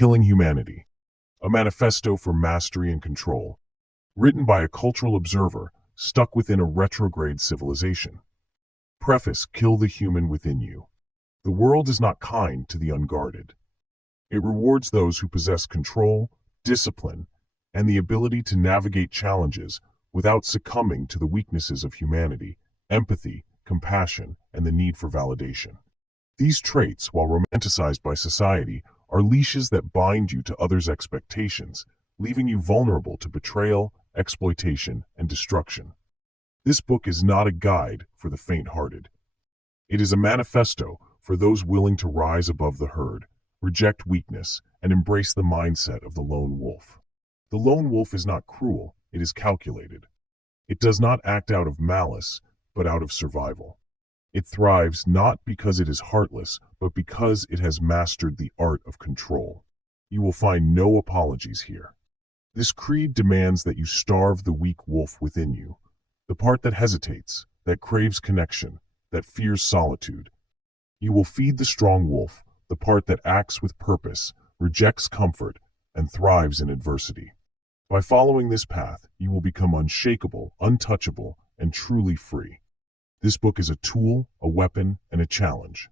Killing Humanity, a manifesto for mastery and control, written by a cultural observer stuck within a retrograde civilization. Preface: Kill the human within you. The world is not kind to the unguarded. It rewards those who possess control, discipline, and the ability to navigate challenges without succumbing to the weaknesses of humanity, empathy, compassion, and the need for validation. These traits, while romanticized by society, are leashes that bind you to others' expectations, leaving you vulnerable to betrayal, exploitation, and destruction. This book is not a guide for the faint-hearted. It is a manifesto for those willing to rise above the herd, reject weakness, and embrace the mindset of the lone wolf. The lone wolf is not cruel, it is calculated. It does not act out of malice, but out of survival. It thrives not because it is heartless, but because it has mastered the art of control. You will find no apologies here. This creed demands that you starve the weak wolf within you, the part that hesitates, that craves connection, that fears solitude. You will feed the strong wolf, the part that acts with purpose, rejects comfort, and thrives in adversity. By following this path, you will become unshakable, untouchable, and truly free. This book is a tool, a weapon, and a challenge.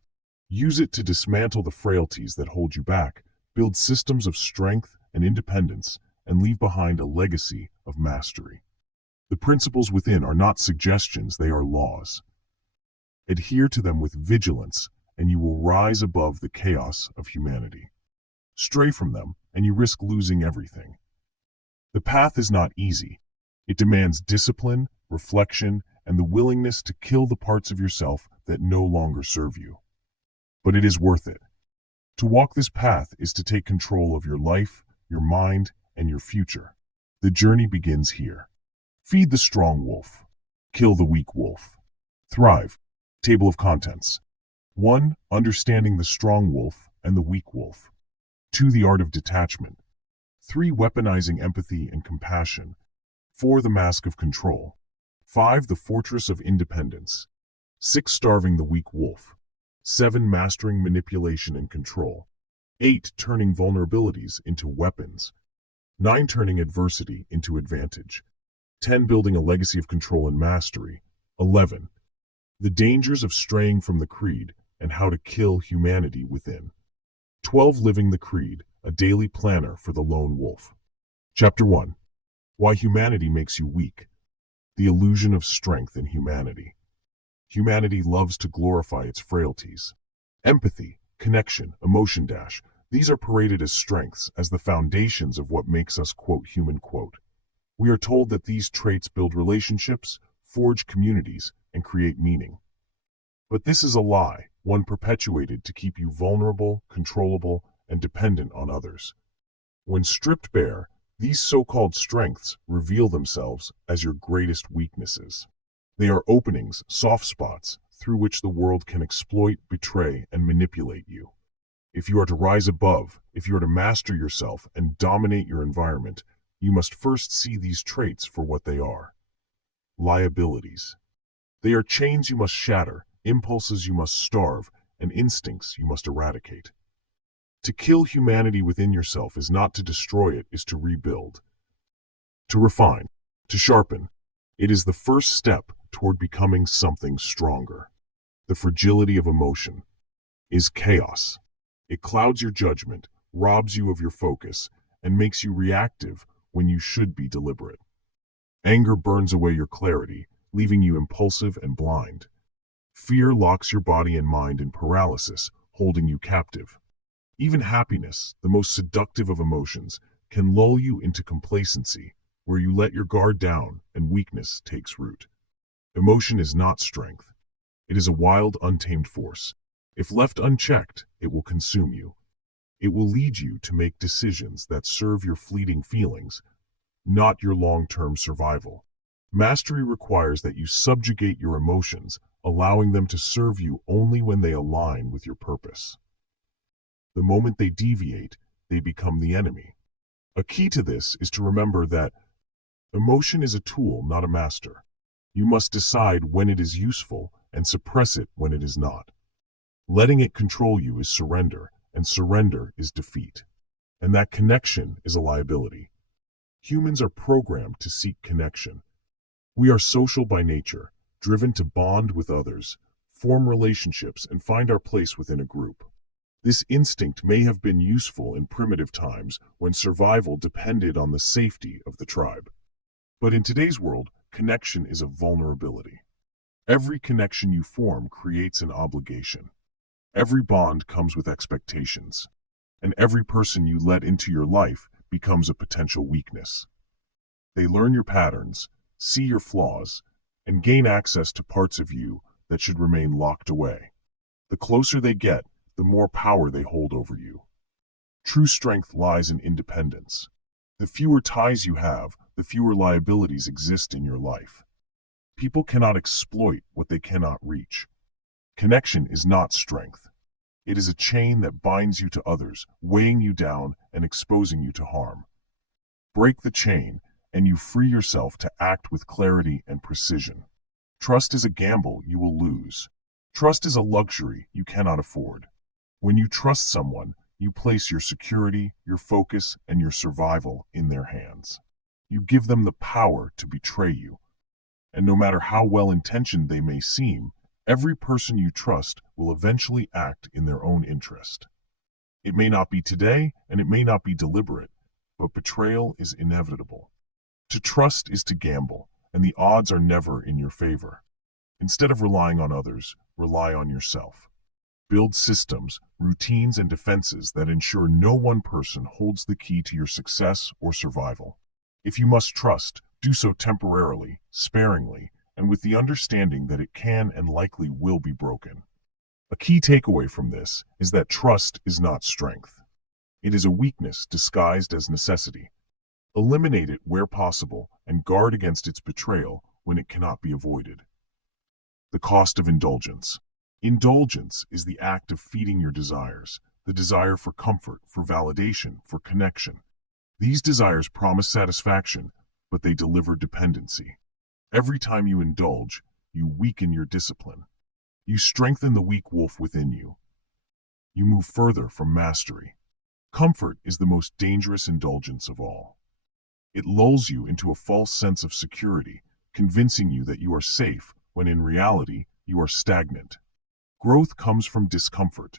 Use it to dismantle the frailties that hold you back, build systems of strength and independence, and leave behind a legacy of mastery. The principles within are not suggestions, they are laws. Adhere to them with vigilance, and you will rise above the chaos of humanity. Stray from them, and you risk losing everything. The path is not easy. It demands discipline, reflection, and the willingness to kill the parts of yourself that no longer serve you. But it is worth it. To walk this path is to take control of your life, your mind, and your future. The journey begins here. Feed the strong wolf. Kill the weak wolf. Thrive. Table of contents. 1. Understanding the strong wolf and the weak wolf. 2. The art of detachment. 3. Weaponizing empathy and compassion. 4. The mask of control. 5. The fortress of independence. 6. Starving the weak wolf. 7. Mastering manipulation and control. 8. Turning vulnerabilities into weapons. 9. Turning adversity into advantage. 10. Building a legacy of control and mastery. 11. The dangers of straying from the creed and how to kill humanity within. 12. Living the creed, a daily planner for the lone wolf. Chapter 1. Why humanity makes you weak. The illusion of strength in humanity. Humanity loves to glorify its frailties. Empathy, connection, emotion dash. These are paraded as strengths, as the foundations of what makes us, quote, human, quote. We are told that these traits build relationships, forge communities, and create meaning. But this is a lie, one perpetuated to keep you vulnerable, controllable, and dependent on others. When stripped bare, these so-called strengths reveal themselves as your greatest weaknesses. They are openings, soft spots, through which the world can exploit, betray, and manipulate you. If you are to rise above, if you are to master yourself and dominate your environment, you must first see these traits for what they are. Liabilities. They are chains you must shatter, impulses you must starve, and instincts you must eradicate. To kill humanity within yourself is not to destroy it, is to rebuild. To refine, to sharpen. It is the first step toward becoming something stronger. The fragility of emotion is chaos. It clouds your judgment, robs you of your focus, and makes you reactive when you should be deliberate. Anger burns away your clarity, leaving you impulsive and blind. Fear locks your body and mind in paralysis, holding you captive. Even happiness, the most seductive of emotions, can lull you into complacency, where you let your guard down and weakness takes root. Emotion is not strength. It is a wild, untamed force. If left unchecked, it will consume you. It will lead you to make decisions that serve your fleeting feelings, not your long-term survival. Mastery requires that you subjugate your emotions, allowing them to serve you only when they align with your purpose. The moment they deviate, they become the enemy. A key to this is to remember that emotion is a tool, not a master. You must decide when it is useful and suppress it when it is not. Letting it control you is surrender, and surrender is defeat. and that connection is a liability. Humans are programmed to seek connection. We are social by nature, driven to bond with others, form relationships, and find our place within a group. This instinct may have been useful in primitive times when survival depended on the safety of the tribe. But in today's world, connection is a vulnerability. Every connection you form creates an obligation. Every bond comes with expectations, and every person you let into your life becomes a potential weakness. They learn your patterns, see your flaws, and gain access to parts of you that should remain locked away. The closer they get, the more power they hold over you. True strength lies in independence. The fewer ties you have, the fewer liabilities exist in your life. People cannot exploit what they cannot reach. Connection is not strength. It is a chain that binds you to others, weighing you down and exposing you to harm. Break the chain, and you free yourself to act with clarity and precision. Trust is a gamble you will lose. Trust is a luxury you cannot afford. When you trust someone, you place your security, your focus, and your survival in their hands. You give them the power to betray you. And no matter how well-intentioned they may seem, every person you trust will eventually act in their own interest. It may not be today, and it may not be deliberate, but betrayal is inevitable. To trust is to gamble, and the odds are never in your favor. Instead of relying on others, rely on yourself. Build systems, routines, and defenses that ensure no one person holds the key to your success or survival. If you must trust, do so temporarily, sparingly, and with the understanding that it can and likely will be broken. A key takeaway from this is that trust is not strength. It is a weakness disguised as necessity. Eliminate it where possible and guard against its betrayal when it cannot be avoided. The cost of indulgence. Indulgence is the act of feeding your desires, the desire for comfort, for validation, for connection. These desires promise satisfaction, but they deliver dependency. Every time you indulge, you weaken your discipline. You strengthen the weak wolf within you. You move further from mastery. Comfort is the most dangerous indulgence of all. It lulls you into a false sense of security, convincing you that you are safe when in reality you are stagnant. Growth comes from discomfort.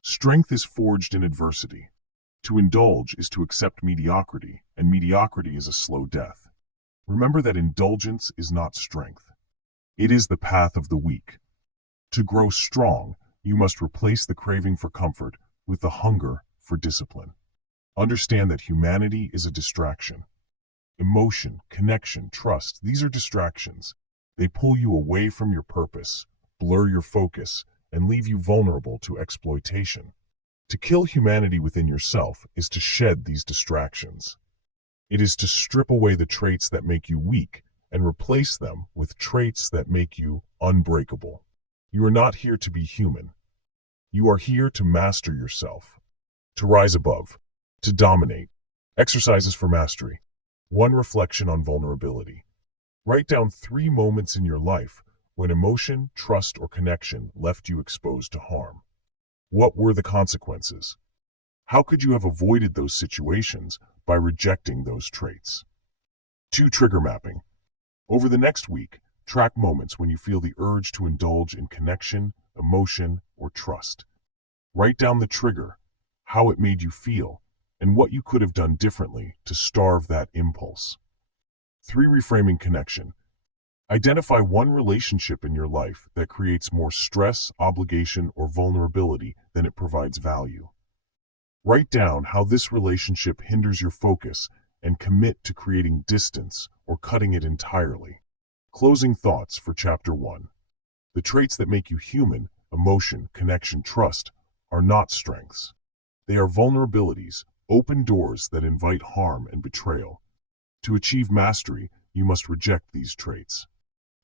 Strength is forged in adversity. To indulge is to accept mediocrity, and mediocrity is a slow death. Remember that indulgence is not strength. It is the path of the weak. To grow strong, you must replace the craving for comfort with the hunger for discipline. Understand that humanity is a distraction. Emotion, connection, trust, these are distractions. They pull you away from your purpose, blur your focus, and leave you vulnerable to exploitation. To kill humanity within yourself is to shed these distractions. It is to strip away the traits that make you weak and replace them with traits that make you unbreakable. You are not here to be human. You are here to master yourself, to rise above, to dominate. Exercises for mastery. 1. Reflection on vulnerability. Write down 3 moments in your life when emotion, trust, or connection left you exposed to harm. What were the consequences? How could you have avoided those situations by rejecting those traits? 2. Trigger mapping. Over the next week, track moments when you feel the urge to indulge in connection, emotion, or trust. Write down the trigger, how it made you feel, and what you could have done differently to starve that impulse. 3. Reframing connection. Identify one relationship in your life that creates more stress, obligation, or vulnerability than it provides value. Write down how this relationship hinders your focus and commit to creating distance or cutting it entirely. Closing thoughts for Chapter 1. The traits that make you human, emotion, connection, trust, are not strengths. They are vulnerabilities, open doors that invite harm and betrayal. To achieve mastery, you must reject these traits.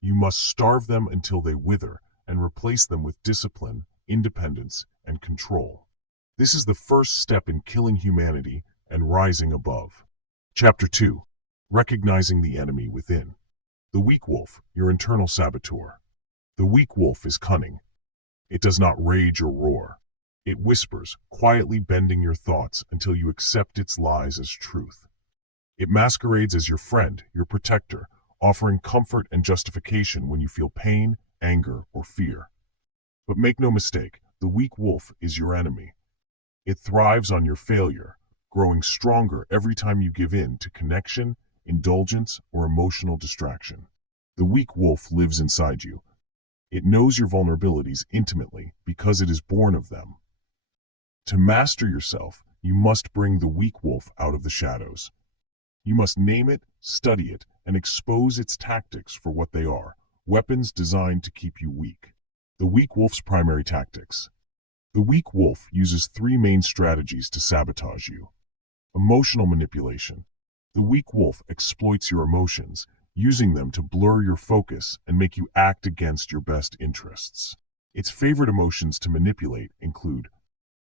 You must starve them until they wither and replace them with discipline, independence, and control. This is the first step in killing humanity and rising above. Chapter 2. Recognizing the enemy within. The weak wolf, your internal saboteur. The weak wolf is cunning. It does not rage or roar. It whispers, quietly bending your thoughts until you accept its lies as truth. It masquerades as your friend, your protector, offering comfort and justification when you feel pain, anger, or fear. But make no mistake, the weak wolf is your enemy. It thrives on your failure, growing stronger every time you give in to connection, indulgence, or emotional distraction. The weak wolf lives inside you. It knows your vulnerabilities intimately because it is born of them. To master yourself, you must bring the weak wolf out of the shadows. You must name it, study it, and expose its tactics for what they are, weapons designed to keep you weak. The weak wolf's primary tactics. The weak wolf uses three main strategies to sabotage you. Emotional manipulation. The weak wolf exploits your emotions, using them to blur your focus and make you act against your best interests. Its favorite emotions to manipulate include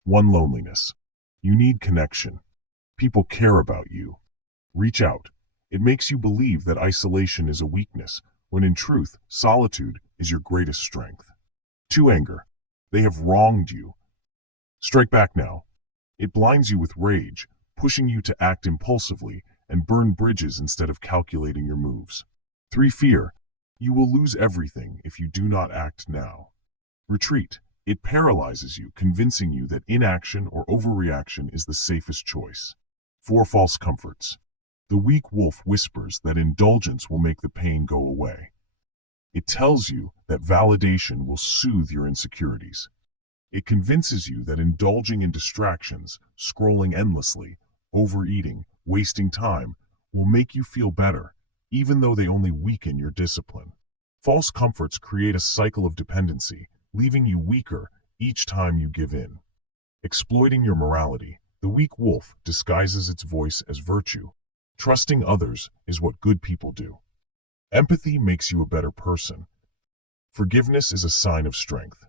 1. Loneliness. You need connection. People care about you. Reach out. It makes you believe that isolation is a weakness, when in truth, solitude is your greatest strength. 2. Anger. They have wronged you. Strike back now. It blinds you with rage, pushing you to act impulsively and burn bridges instead of calculating your moves. 3. Fear. You will lose everything if you do not act now. Retreat. It paralyzes you, convincing you that inaction or overreaction is the safest choice. 4. False comforts. The weak wolf whispers that indulgence will make the pain go away. It tells you that validation will soothe your insecurities. It convinces you that indulging in distractions, scrolling endlessly, overeating, wasting time, will make you feel better, even though they only weaken your discipline. False comforts create a cycle of dependency, leaving you weaker each time you give in. Exploiting your morality, the weak wolf disguises its voice as virtue. Trusting others is what good people do. Empathy makes you a better person. Forgiveness is a sign of strength.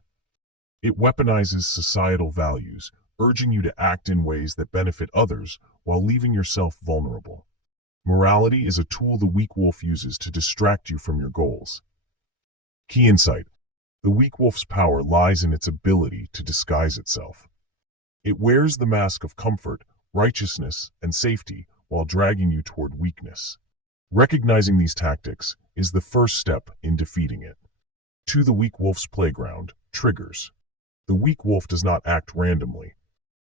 It weaponizes societal values, urging you to act in ways that benefit others while leaving yourself vulnerable. Morality is a tool the weak wolf uses to distract you from your goals. Key insight. The weak wolf's power lies in its ability to disguise itself. It wears the mask of comfort, righteousness, and safety while dragging you toward weakness. Recognizing these tactics is the first step in defeating it. To the weak wolf's playground, triggers. The weak wolf does not act randomly.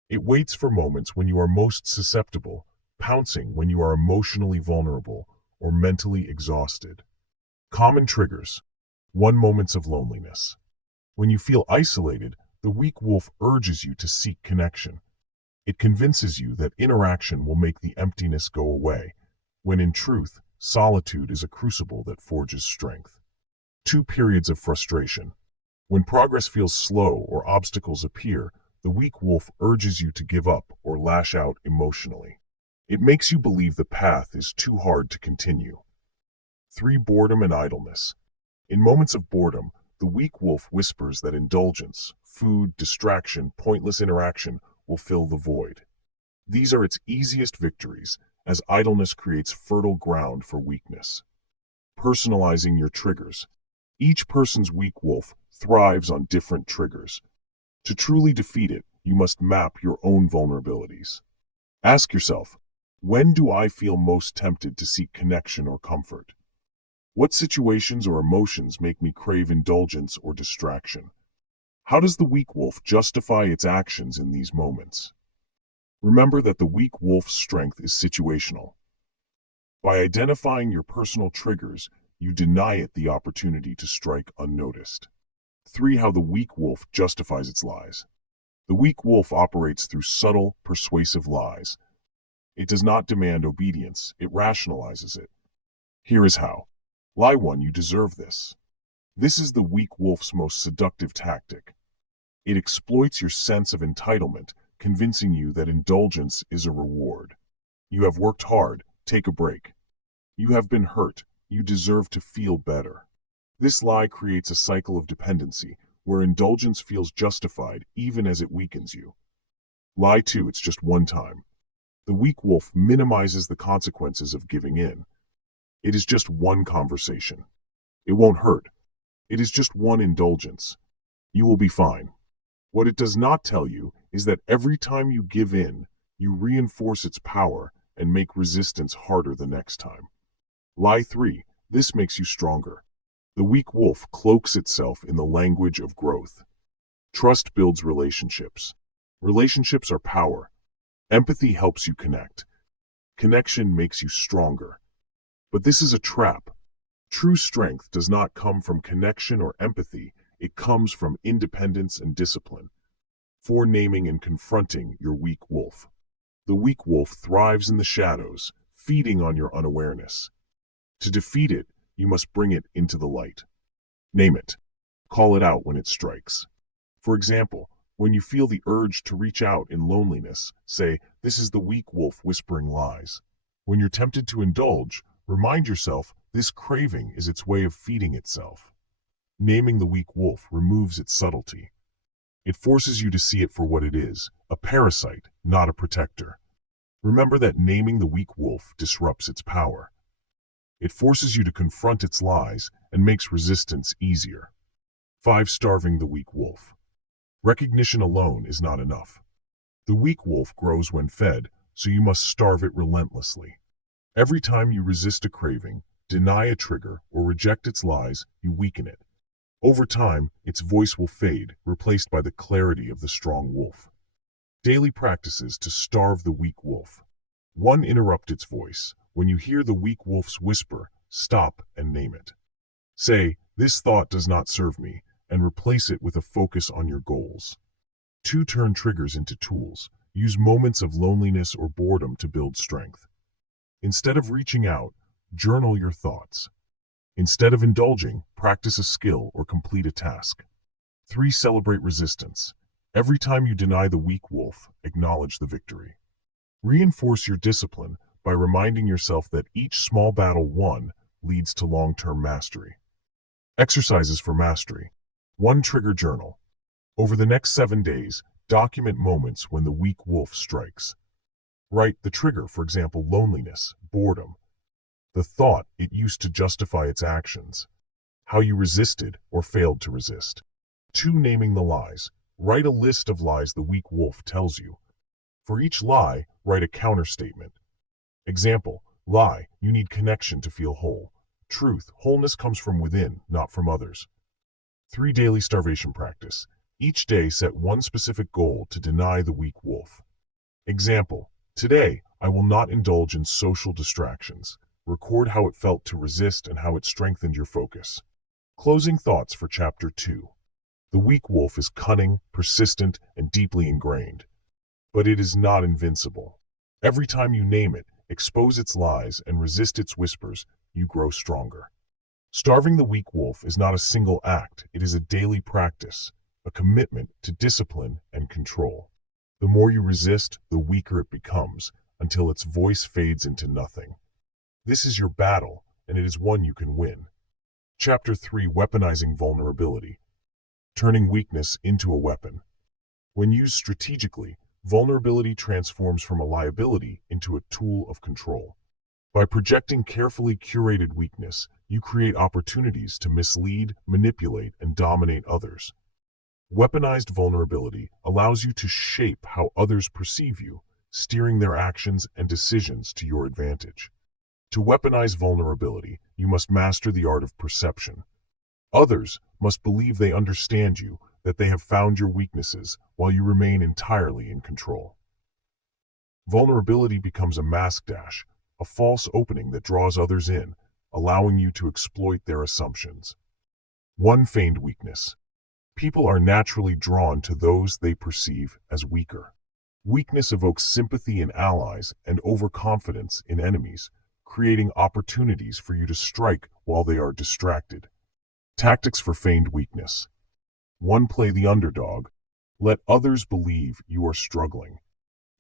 It waits for moments when you are most susceptible, pouncing when you are emotionally vulnerable or mentally exhausted. Common triggers. 1. Moments of loneliness. When you feel isolated, the weak wolf urges you to seek connection. It convinces you that interaction will make the emptiness go away, when in truth, solitude is a crucible that forges strength. 2. Periods of frustration. When progress feels slow or obstacles appear, the weak wolf urges you to give up or lash out emotionally. It makes you believe the path is too hard to continue. 3. Boredom and idleness. In moments of boredom, the weak wolf whispers that indulgence, food, distraction, pointless interaction will fill the void. These are its easiest victories, as idleness creates fertile ground for weakness. Personalizing your triggers. Each person's weak wolf thrives on different triggers. To truly defeat it, you must map your own vulnerabilities. Ask yourself, when do I feel most tempted to seek connection or comfort? What situations or emotions make me crave indulgence or distraction? How does the weak wolf justify its actions in these moments? Remember that the weak wolf's strength is situational. By identifying your personal triggers, you deny it the opportunity to strike unnoticed. 3. How the weak wolf justifies its lies. The weak wolf operates through subtle, persuasive lies. It does not demand obedience, it rationalizes it. Here is how. Lie 1. You deserve this. This is the weak wolf's most seductive tactic. It exploits your sense of entitlement, convincing you that indulgence is a reward. You have worked hard, take a break. You have been hurt, you deserve to feel better. This lie creates a cycle of dependency, where indulgence feels justified even as it weakens you. Lie 2. It's just one time. The weak wolf minimizes the consequences of giving in. It is just one conversation. It won't hurt. It is just one indulgence. You will be fine. What it does not tell you is that every time you give in, you reinforce its power and make resistance harder the next time. Lie 3. This makes you stronger. The weak wolf cloaks itself in the language of growth. Trust builds relationships. Relationships are power. Empathy helps you connect. Connection makes you stronger. But this is a trap. True strength does not come from connection or empathy, it comes from independence and discipline. For naming and confronting your weak wolf. The weak wolf thrives in the shadows, feeding on your unawareness. To defeat it, you must bring it into the light. Name it. Call it out when it strikes. For example, when you feel the urge to reach out in loneliness, say, "This is the weak wolf whispering lies." When you're tempted to indulge, remind yourself this craving is its way of feeding itself. Naming the weak wolf removes its subtlety. It forces you to see it for what it is, a parasite, not a protector. Remember that naming the weak wolf disrupts its power. It forces you to confront its lies and makes resistance easier. 5. Starving the weak wolf. Recognition alone is not enough. The weak wolf grows when fed, so you must starve it relentlessly. Every time you resist a craving, deny a trigger, or reject its lies, you weaken it. Over time, its voice will fade, replaced by the clarity of the strong wolf. Daily practices to starve the weak wolf. 1. Interrupt its voice. When you hear the weak wolf's whisper, stop and name it. Say, "This thought does not serve me," and replace it with a focus on your goals. 2. Turn triggers into tools. Use moments of loneliness or boredom to build strength. Instead of reaching out, journal your thoughts. Instead of indulging, practice a skill or complete a task. 3. Celebrate resistance. Every time you deny the weak wolf, acknowledge the victory. Reinforce your discipline by reminding yourself that each small battle won leads to long-term mastery. Exercises for mastery. 1. Trigger journal. Over the next 7 days, document moments when the weak wolf strikes. Write the trigger, for example, loneliness, boredom, the thought it used to justify its actions, how you resisted or failed to resist. 2. Naming the lies. Write a list of lies the weak wolf tells you. For each lie, write a counterstatement. Example, lie, you need connection to feel whole. Truth, wholeness comes from within, not from others. 3. Daily starvation practice. Each day set one specific goal to deny the weak wolf. Example, today, I will not indulge in social distractions. Record how it felt to resist and how it strengthened your focus. Closing thoughts for Chapter 2. The weak wolf is cunning, persistent, and deeply ingrained. But it is not invincible. Every time you name it, expose its lies, and resist its whispers, you grow stronger. Starving the weak wolf is not a single act, it is a daily practice, a commitment to discipline and control. The more you resist, the weaker it becomes, until its voice fades into nothing. This is your battle, and it is one you can win. Chapter 3. Weaponizing vulnerability. Turning weakness into a weapon. When used strategically, vulnerability transforms from a liability into a tool of control. By projecting carefully curated weakness, you create opportunities to mislead, manipulate, and dominate others. Weaponized vulnerability allows you to shape how others perceive you, steering their actions and decisions to your advantage. To weaponize vulnerability, you must master the art of perception. Others must believe they understand you, that they have found your weaknesses, while you remain entirely in control. Vulnerability becomes a mask dash, a false opening that draws others in, allowing you to exploit their assumptions. 1. Feigned weakness. People are naturally drawn to those they perceive as weaker. Weakness evokes sympathy in allies and overconfidence in enemies, creating opportunities for you to strike while they are distracted. Tactics for feigned weakness. 1. Play the underdog. Let others believe you are struggling.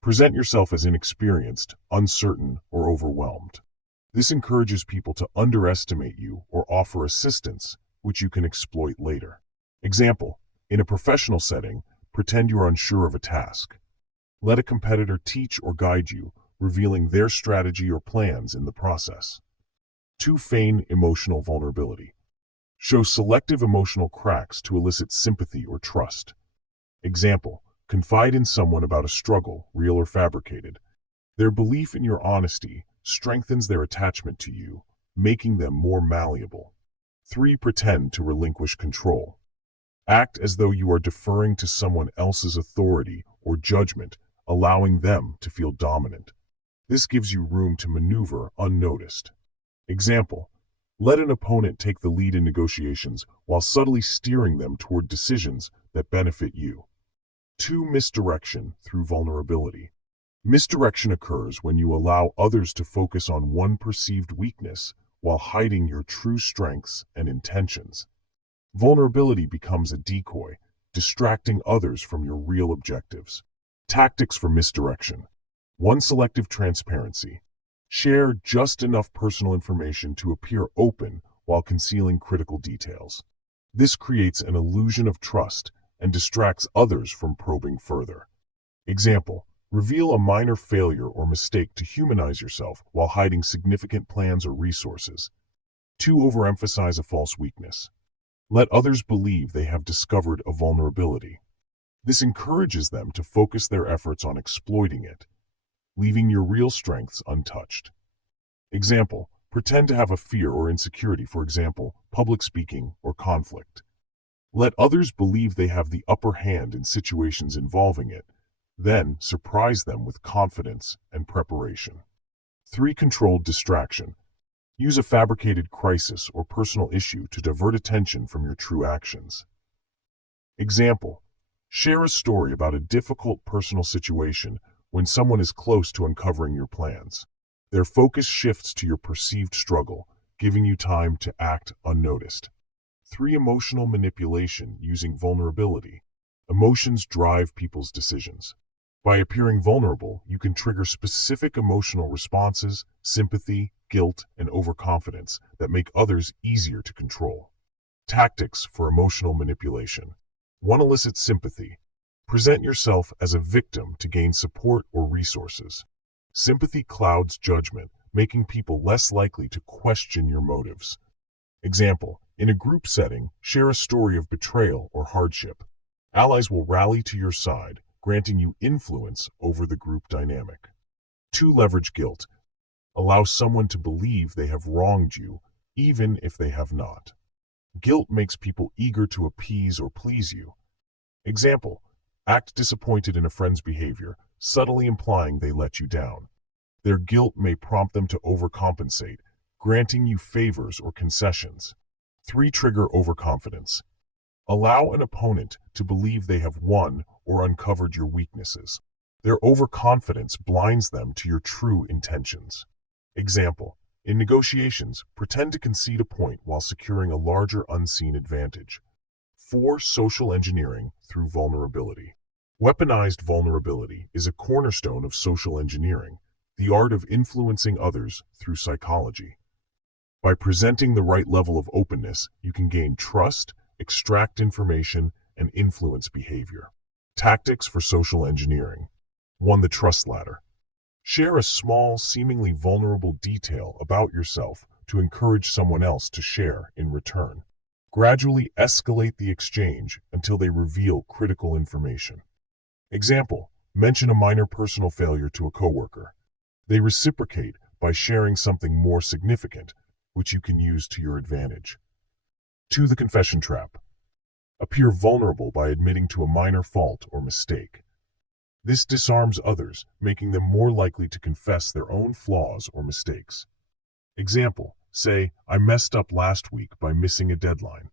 Present yourself as inexperienced, uncertain, or overwhelmed. This encourages people to underestimate you or offer assistance, which you can exploit later. Example, in a professional setting, pretend you are unsure of a task. Let a competitor teach or guide you, revealing their strategy or plans in the process. 2. Feign emotional vulnerability. Show selective emotional cracks to elicit sympathy or trust. Example, confide in someone about a struggle, real or fabricated. Their belief in your honesty strengthens their attachment to you, making them more malleable. 3. Pretend to relinquish control. Act as though you are deferring to someone else's authority or judgment, allowing them to feel dominant. This gives you room to maneuver unnoticed. Example, let an opponent take the lead in negotiations while subtly steering them toward decisions that benefit you. 2. Misdirection through vulnerability. Misdirection occurs when you allow others to focus on one perceived weakness while hiding your true strengths and intentions. Vulnerability becomes a decoy, distracting others from your real objectives. Tactics for misdirection. 1. Selective transparency. Share just enough personal information to appear open while concealing critical details. This creates an illusion of trust and distracts others from probing further. Example, reveal a minor failure or mistake to humanize yourself while hiding significant plans or resources. 2. Overemphasize a false weakness. Let others believe they have discovered a vulnerability. This encourages them to focus their efforts on exploiting it, leaving your real strengths untouched. Example, pretend to have a fear or insecurity, for example, public speaking or conflict. Let others believe they have the upper hand in situations involving it, then surprise them with confidence and preparation. 3. Controlled distraction. Use a fabricated crisis or personal issue to divert attention from your true actions. Example, share a story about a difficult personal situation when someone is close to uncovering your plans. Their focus shifts to your perceived struggle, giving you time to act unnoticed. 3. Emotional manipulation using vulnerability. Emotions drive people's decisions. By appearing vulnerable, you can trigger specific emotional responses, sympathy, guilt, and overconfidence that make others easier to control. Tactics for emotional manipulation. 1. Elicit sympathy. Present yourself as a victim to gain support or resources. Sympathy clouds judgment, making people less likely to question your motives. Example, in a group setting, share a story of betrayal or hardship. Allies will rally to your side, granting you influence over the group dynamic. 2. Leverage guilt. Allow someone to believe they have wronged you, even if they have not. Guilt makes people eager to appease or please you. Example, act disappointed in a friend's behavior, subtly implying they let you down. Their guilt may prompt them to overcompensate, granting you favors or concessions. 3. Trigger overconfidence. Allow an opponent to believe they have won or uncovered your weaknesses. Their overconfidence blinds them to your true intentions. Example, in negotiations, pretend to concede a point while securing a larger unseen advantage. 4. Social engineering through vulnerability. Weaponized vulnerability is a cornerstone of social engineering, the art of influencing others through psychology. By presenting the right level of openness, you can gain trust, extract information, and influence behavior. Tactics for social engineering. 1. The trust ladder. Share a small, seemingly vulnerable detail about yourself to encourage someone else to share in return. Gradually escalate the exchange until they reveal critical information. Example, mention a minor personal failure to a coworker. They reciprocate by sharing something more significant, which you can use to your advantage. 2. The confession trap. Appear vulnerable by admitting to a minor fault or mistake. This disarms others, making them more likely to confess their own flaws or mistakes. Example, say, I messed up last week by missing a deadline.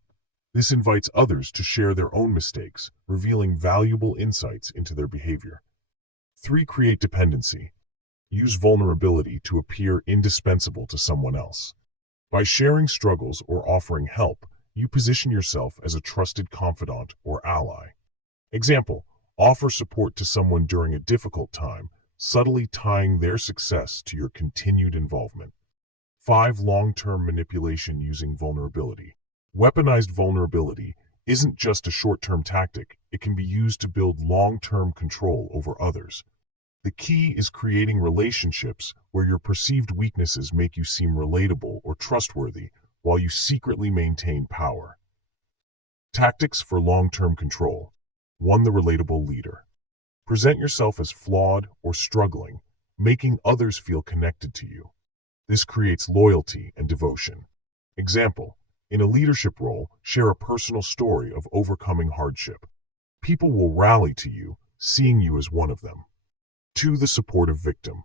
This invites others to share their own mistakes, revealing valuable insights into their behavior. 3. Create dependency. Use vulnerability to appear indispensable to someone else. By sharing struggles or offering help, you position yourself as a trusted confidant or ally. Example, offer support to someone during a difficult time, subtly tying their success to your continued involvement. 5. Long-term manipulation using vulnerability. Weaponized vulnerability isn't just a short-term tactic, it can be used to build long-term control over others. The key is creating relationships where your perceived weaknesses make you seem relatable or trustworthy, while you secretly maintain power. Tactics for long-term control. 1. The relatable leader. Present yourself as flawed or struggling, making others feel connected to you. This creates loyalty and devotion. Example: in a leadership role, share a personal story of overcoming hardship. People will rally to you, seeing you as one of them. 2. The supportive victim.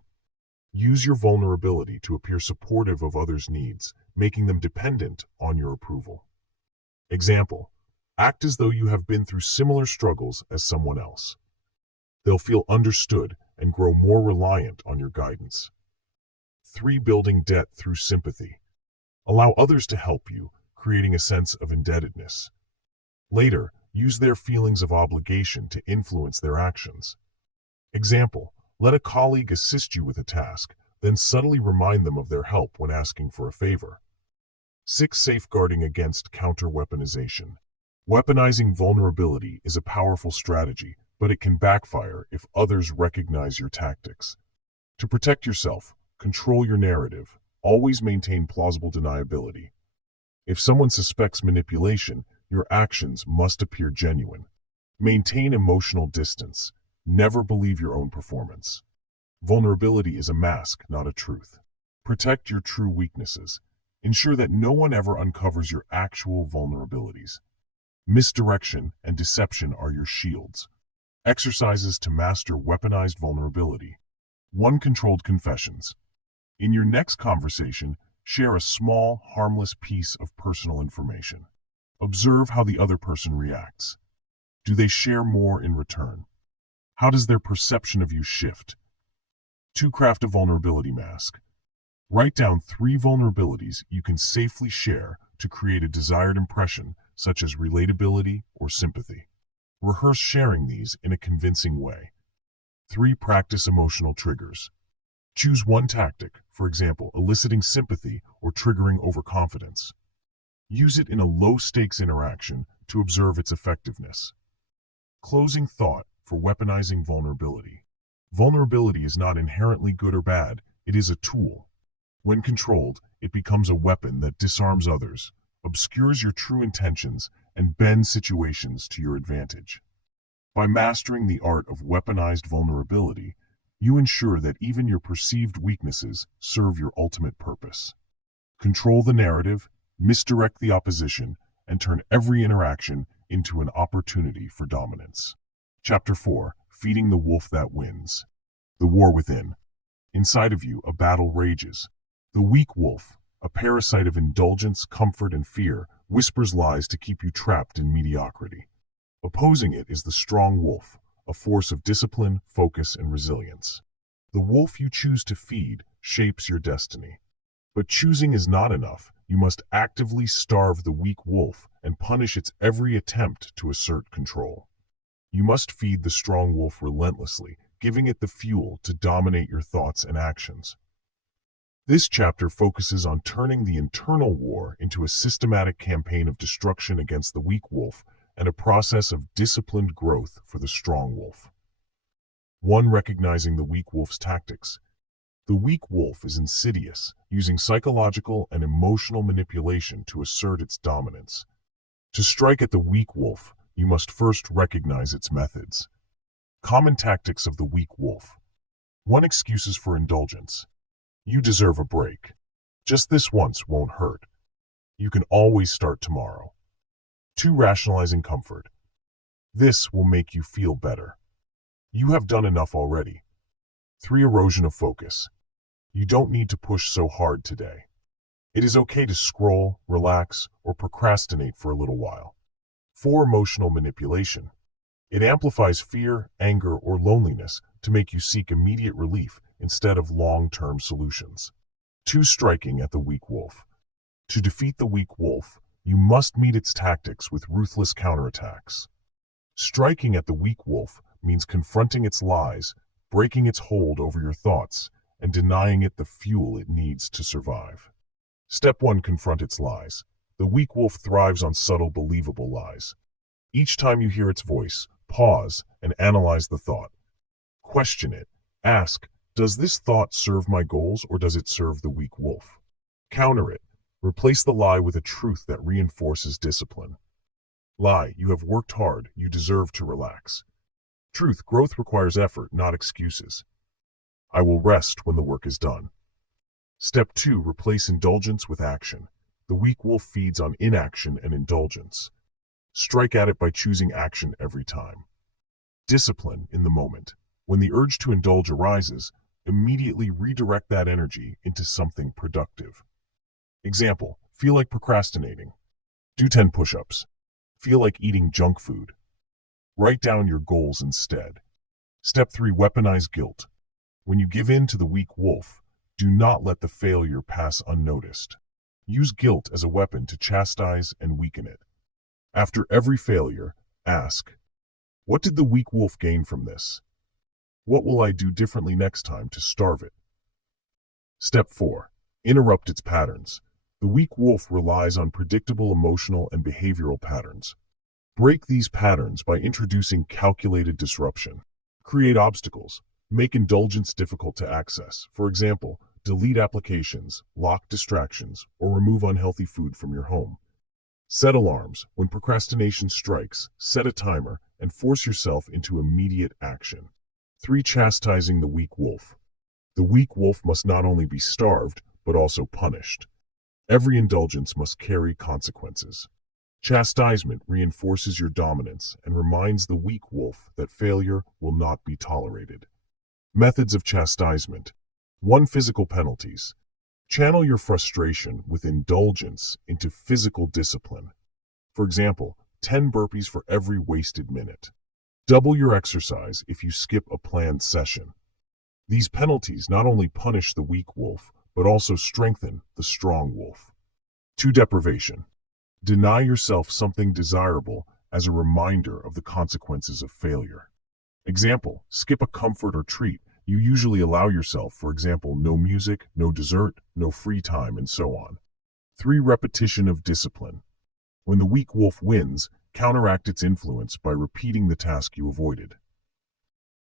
Use your vulnerability to appear supportive of others' needs, making them dependent on your approval. Example: act as though you have been through similar struggles as someone else. They'll feel understood and grow more reliant on your guidance. 3. Building debt through sympathy. Allow others to help you, creating a sense of indebtedness. Later, use their feelings of obligation to influence their actions. Example: let a colleague assist you with a task, then subtly remind them of their help when asking for a favor. 6. Safeguarding against counter-weaponization. Weaponizing vulnerability is a powerful strategy, but it can backfire if others recognize your tactics. To protect yourself, control your narrative. Always maintain plausible deniability. If someone suspects manipulation, your actions must appear genuine. Maintain emotional distance. Never believe your own performance. Vulnerability is a mask, not a truth. Protect your true weaknesses. Ensure that no one ever uncovers your actual vulnerabilities. Misdirection and deception are your shields. Exercises to master weaponized vulnerability. 1. Controlled confessions. In your next conversation, share a small, harmless piece of personal information. Observe how the other person reacts. Do they share more in return? How does their perception of you shift? 2. Craft a vulnerability mask. Write down 3 vulnerabilities you can safely share to create a desired impression, such as relatability or sympathy. Rehearse sharing these in a convincing way. 3. Practice emotional triggers. Choose one tactic, for example, eliciting sympathy or triggering overconfidence. Use it in a low-stakes interaction to observe its effectiveness. Closing thought for weaponizing vulnerability. Vulnerability is not inherently good or bad, it is a tool. When controlled, it becomes a weapon that disarms others, obscures your true intentions, and bends situations to your advantage. By mastering the art of weaponized vulnerability, you ensure that even your perceived weaknesses serve your ultimate purpose. Control the narrative, misdirect the opposition, and turn every interaction into an opportunity for dominance. Chapter 4. Feeding the wolf that wins. The war within. Inside of you, a battle rages. The weak wolf, a parasite of indulgence, comfort, and fear, whispers lies to keep you trapped in mediocrity. Opposing it is the strong wolf, a force of discipline, focus, and resilience. The wolf you choose to feed shapes your destiny. But choosing is not enough. You must actively starve the weak wolf and punish its every attempt to assert control. You must feed the strong wolf relentlessly, giving it the fuel to dominate your thoughts and actions. This chapter focuses on turning the internal war into a systematic campaign of destruction against the weak wolf and a process of disciplined growth for the strong wolf. 1. Recognizing the weak wolf's tactics. The weak wolf is insidious, using psychological and emotional manipulation to assert its dominance. To strike at the weak wolf, you must first recognize its methods. Common tactics of the weak wolf. 1. Excuses for indulgence. You deserve a break. Just this once won't hurt. You can always start tomorrow. 2. Rationalizing comfort. This will make you feel better. You have done enough already. 3. Erosion of focus. You don't need to push so hard today. It is okay to scroll, relax, or procrastinate for a little while. 4. Emotional manipulation. It amplifies fear, anger, or loneliness to make you seek immediate relief instead of long-term solutions. 2. Striking at the weak wolf. To defeat the weak wolf, you must meet its tactics with ruthless counterattacks. Striking at the weak wolf means confronting its lies, breaking its hold over your thoughts, and denying it the fuel it needs to survive. Step 1. Confront its lies. The weak wolf thrives on subtle, believable lies. Each time you hear its voice, pause and analyze the thought. Question it. Ask, does this thought serve my goals or does it serve the weak wolf? Counter it. Replace the lie with a truth that reinforces discipline. Lie, you have worked hard, you deserve to relax. Truth, growth requires effort, not excuses. I will rest when the work is done. Step 2. Replace indulgence with action. The weak wolf feeds on inaction and indulgence. Strike at it by choosing action every time. Discipline in the moment. When the urge to indulge arises, immediately redirect that energy into something productive. Example, feel like procrastinating. Do 10 push-ups. Feel like eating junk food. Write down your goals instead. Step 3. Weaponize guilt. When you give in to the weak wolf, do not let the failure pass unnoticed. Use guilt as a weapon to chastise and weaken it. After every failure, ask, what did the weak wolf gain from this? What will I do differently next time to starve it? Step 4. Interrupt its patterns. The weak wolf relies on predictable emotional and behavioral patterns. Break these patterns by introducing calculated disruption. Create obstacles. Make indulgence difficult to access. For example, delete applications, lock distractions, or remove unhealthy food from your home. Set alarms. When procrastination strikes, set a timer and force yourself into immediate action. 3. Chastising the weak wolf. The weak wolf must not only be starved, but also punished. Every indulgence must carry consequences. Chastisement reinforces your dominance and reminds the weak wolf that failure will not be tolerated. Methods of chastisement. 1. Physical penalties. Channel your frustration with indulgence into physical discipline. For example, 10 burpees for every wasted minute. Double your exercise if you skip a planned session. These penalties not only punish the weak wolf, but also strengthen the strong wolf. 2. Deprivation. Deny yourself something desirable as a reminder of the consequences of failure. Example, skip a comfort or treat you usually allow yourself, for example, no music, no dessert, no free time, and so on. 3. Repetition of discipline. When the weak wolf wins, counteract its influence by repeating the task you avoided.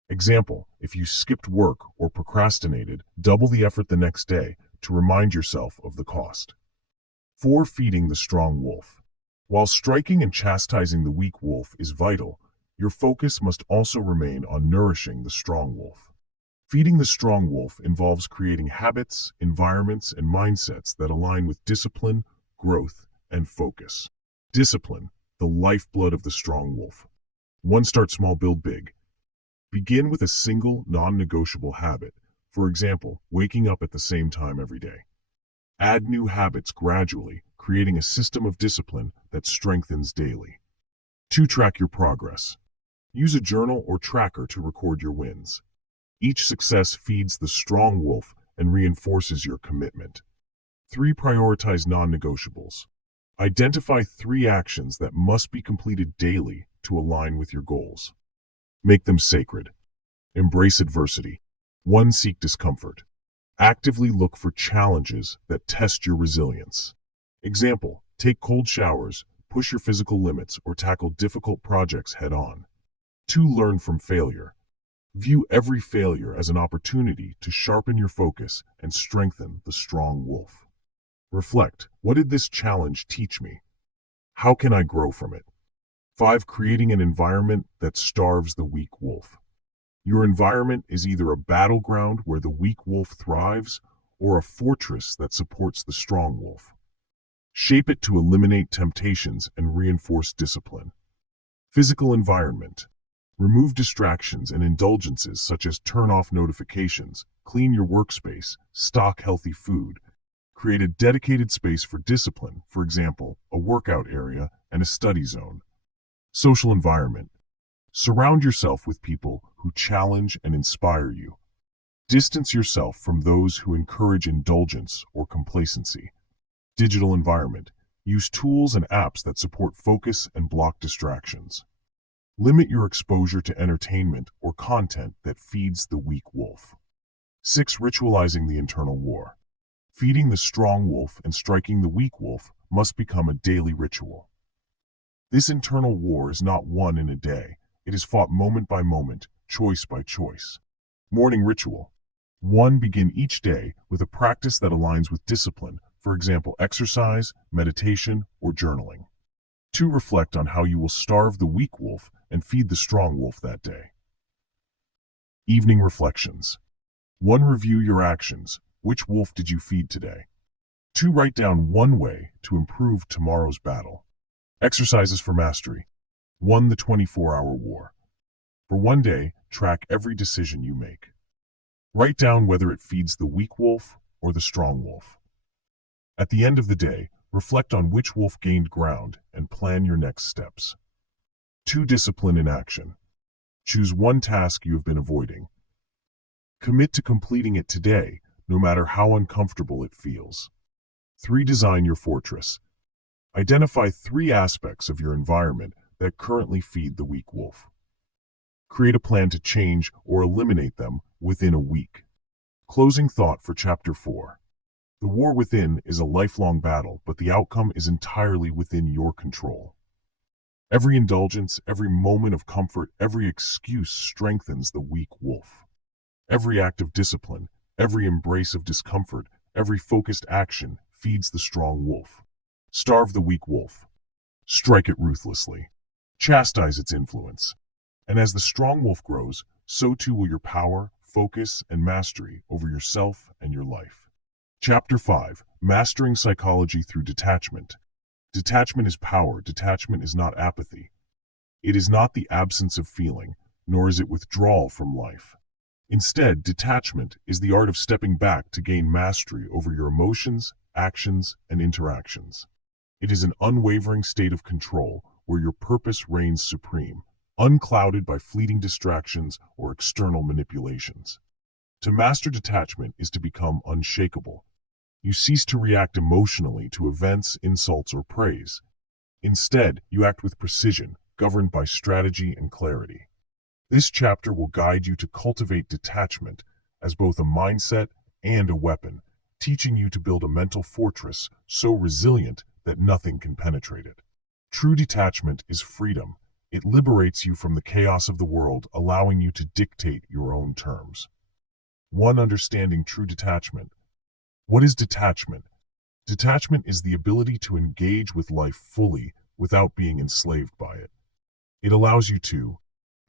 Example, if you skipped work or procrastinated, double the effort the next day to remind yourself of the cost. 4. Feeding the strong wolf. While striking and chastising the weak wolf is vital, your focus must also remain on nourishing the strong wolf. Feeding the strong wolf involves creating habits, environments, and mindsets that align with discipline, growth, and focus. Discipline, the lifeblood of the strong wolf. 1. Start small, build big. Begin with a single, non-negotiable habit, for example, waking up at the same time every day. Add new habits gradually, creating a system of discipline that strengthens daily. 2. Track your progress. Use a journal or tracker to record your wins. Each success feeds the strong wolf and reinforces your commitment. 3. Prioritize non-negotiables. Identify 3 actions that must be completed daily to align with your goals. Make them sacred. Embrace adversity. 1. Seek discomfort. Actively look for challenges that test your resilience. Example, take cold showers, push your physical limits, or tackle difficult projects head-on. 2. Learn from failure. View every failure as an opportunity to sharpen your focus and strengthen the strong wolf. Reflect, what did this challenge teach me? How can I grow from it? 5. Creating an environment that starves the weak wolf. Your environment is either a battleground where the weak wolf thrives or a fortress that supports the strong wolf. Shape it to eliminate temptations and reinforce discipline. Physical environment. Remove distractions and indulgences such as turn off notifications, clean your workspace, stock healthy food. Create a dedicated space for discipline, for example, a workout area and a study zone. Social environment. Surround yourself with people who challenge and inspire you. Distance yourself from those who encourage indulgence or complacency. Digital environment. Use tools and apps that support focus and block distractions. Limit your exposure to entertainment or content that feeds the weak wolf. 6. Ritualizing the internal war. Feeding the strong wolf and striking the weak wolf must become a daily ritual. This internal war is not won in a day. It is fought moment by moment, choice by choice. Morning ritual. 1. Begin each day with a practice that aligns with discipline, for example, exercise, meditation, or journaling. 2. Reflect on how you will starve the weak wolf and feed the strong wolf that day. Evening reflections. 1. Review your actions. Which wolf did you feed today? 2. Write down one way to improve tomorrow's battle. Exercises for mastery. 1. The 24-hour war. For one day, track every decision you make. Write down whether it feeds the weak wolf or the strong wolf. At the end of the day, reflect on which wolf gained ground and plan your next steps. 2. Discipline in action. Choose one task you have been avoiding. Commit to completing it today, no matter how uncomfortable it feels. 3. Design your fortress. Identify 3 aspects of your environment that currently feed the weak wolf. Create a plan to change or eliminate them within a week. Closing thought for Chapter 4. The war within is a lifelong battle, but the outcome is entirely within your control. Every indulgence, every moment of comfort, every excuse strengthens the weak wolf. Every act of discipline, every embrace of discomfort, every focused action feeds the strong wolf. Starve the weak wolf. Strike it ruthlessly. Chastise its influence. And as the strong wolf grows, so too will your power, focus, and mastery over yourself and your life. Chapter 5. Mastering Psychology Through Detachment. Detachment is power. Detachment is not apathy. It is not the absence of feeling, nor is it withdrawal from life. Instead, detachment is the art of stepping back to gain mastery over your emotions, actions, and interactions. It is an unwavering state of control where your purpose reigns supreme, unclouded by fleeting distractions or external manipulations. To master detachment is to become unshakable. You cease to react emotionally to events, insults, or praise. Instead, you act with precision, governed by strategy and clarity. This chapter will guide you to cultivate detachment as both a mindset and a weapon, teaching you to build a mental fortress so resilient that nothing can penetrate it. True detachment is freedom. It liberates you from the chaos of the world, allowing you to dictate your own terms. 1. Understanding true detachment. What is detachment? Detachment is the ability to engage with life fully without being enslaved by it. It allows you to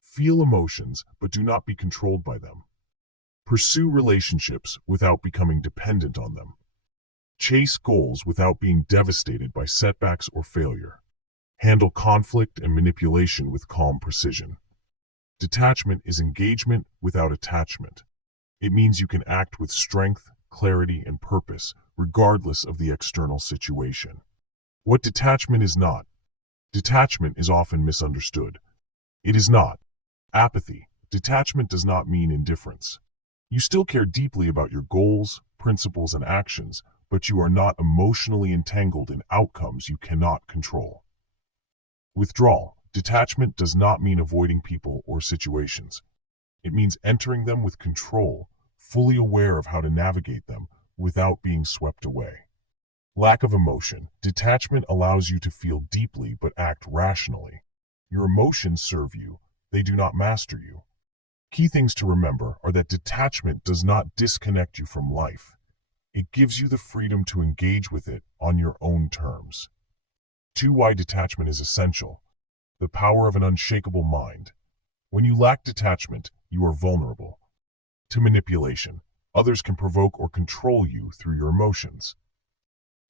feel emotions but do not be controlled by them. Pursue relationships without becoming dependent on them. Chase goals without being devastated by setbacks or failure. Handle conflict and manipulation with calm precision. Detachment is engagement without attachment. It means you can act with strength, clarity, and purpose, regardless of the external situation. What detachment is not. Detachment is often misunderstood. It is not apathy. Detachment does not mean indifference. You still care deeply about your goals, principles, and actions, but you are not emotionally entangled in outcomes you cannot control. Withdrawal. Detachment does not mean avoiding people or situations. It means entering them with control, fully aware of how to navigate them without being swept away. Lack of emotion. Detachment allows you to feel deeply but act rationally. Your emotions serve you, they do not master you. Key things to remember are that detachment does not disconnect you from life. It gives you the freedom to engage with it on your own terms. 2. Why detachment is essential. The power of an unshakable mind. When you lack detachment, you are vulnerable to manipulation. Others can provoke or control you through your emotions.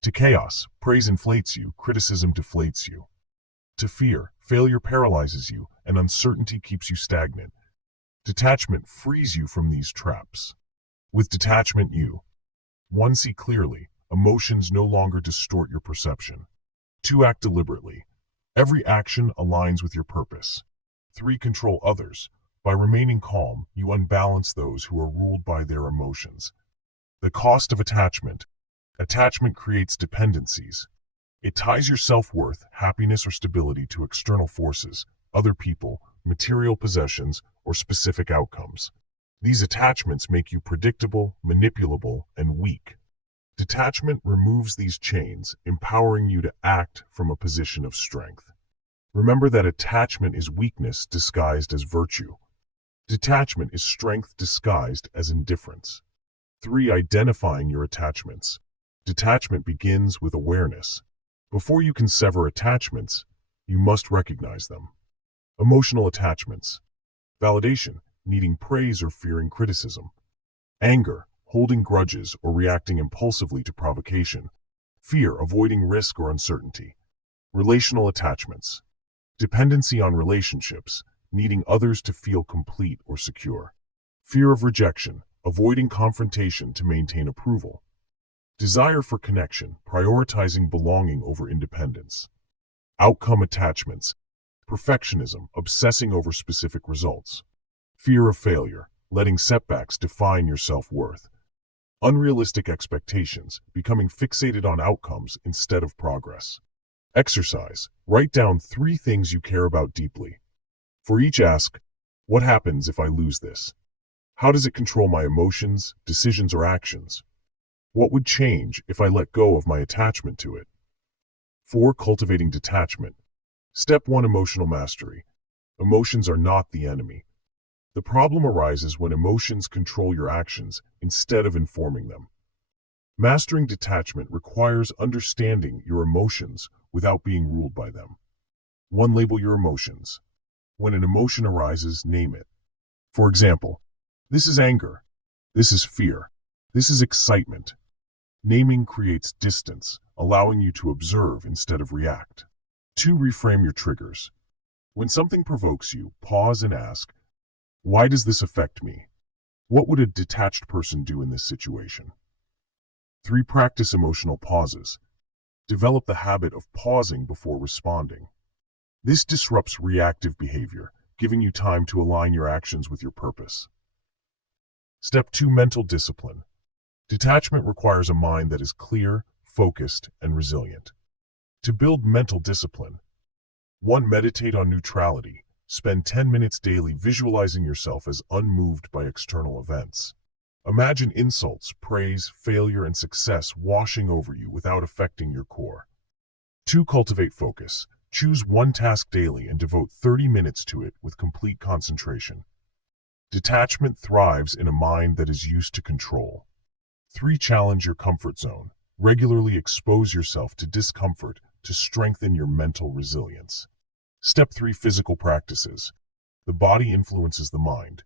To chaos, praise inflates you, criticism deflates you. To fear, failure paralyzes you, and uncertainty keeps you stagnant. Detachment frees you from these traps. With detachment, you 1. See clearly. Emotions no longer distort your perception. 2. Act deliberately. Every action aligns with your purpose. 3. Control others. By remaining calm, you unbalance those who are ruled by their emotions. The cost of attachment. Attachment creates dependencies. It ties your self-worth, happiness, or stability to external forces, other people, material possessions, or specific outcomes. These attachments make you predictable, manipulable, and weak. Detachment removes these chains, empowering you to act from a position of strength. Remember that attachment is weakness disguised as virtue. Detachment is strength disguised as indifference. 3. Identifying your attachments. Detachment begins with awareness. Before you can sever attachments, You must recognize them. Emotional attachments. Validation, needing praise or fearing criticism. Anger, holding grudges or reacting impulsively to provocation. Fear, avoiding risk or uncertainty. Relational attachments. Dependency on relationships, needing others to feel complete or secure. Fear of rejection, avoiding confrontation to maintain approval. Desire for connection, prioritizing belonging over independence. Outcome attachments, perfectionism, obsessing over specific results. Fear of failure, letting setbacks define your self-worth. Unrealistic expectations, becoming fixated on outcomes instead of progress. Exercise, write down 3 things you care about deeply. For each ask, what happens if I lose this? How does it control my emotions, decisions, or actions? What would change if I let go of my attachment to it? 4. Cultivating detachment. Step 1. Emotional mastery. Emotions are not the enemy. The problem arises when emotions control your actions instead of informing them. Mastering detachment requires understanding your emotions without being ruled by them. 1. Label your emotions. When an emotion arises, name it. For example, this is anger. This is fear. This is excitement. Naming creates distance, allowing you to observe instead of react. 2. Reframe your triggers. When something provokes you, pause and ask, why does this affect me? What would a detached person do in this situation? 3. Practice emotional pauses. Develop the habit of pausing before responding. This disrupts reactive behavior, giving you time to align your actions with your purpose. Step 2. Mental discipline. Detachment requires a mind that is clear, focused, and resilient. To build mental discipline, 1. Meditate on neutrality. Spend 10 minutes daily visualizing yourself as unmoved by external events. Imagine insults, praise, failure, and success washing over you without affecting your core. 2. Cultivate focus. Choose one task daily and devote 30 minutes to it with complete concentration. Detachment thrives in a mind that is used to control. 3. Challenge your comfort zone. Regularly expose yourself to discomfort to strengthen your mental resilience. Step 3. Physical practices. The body influences the mind.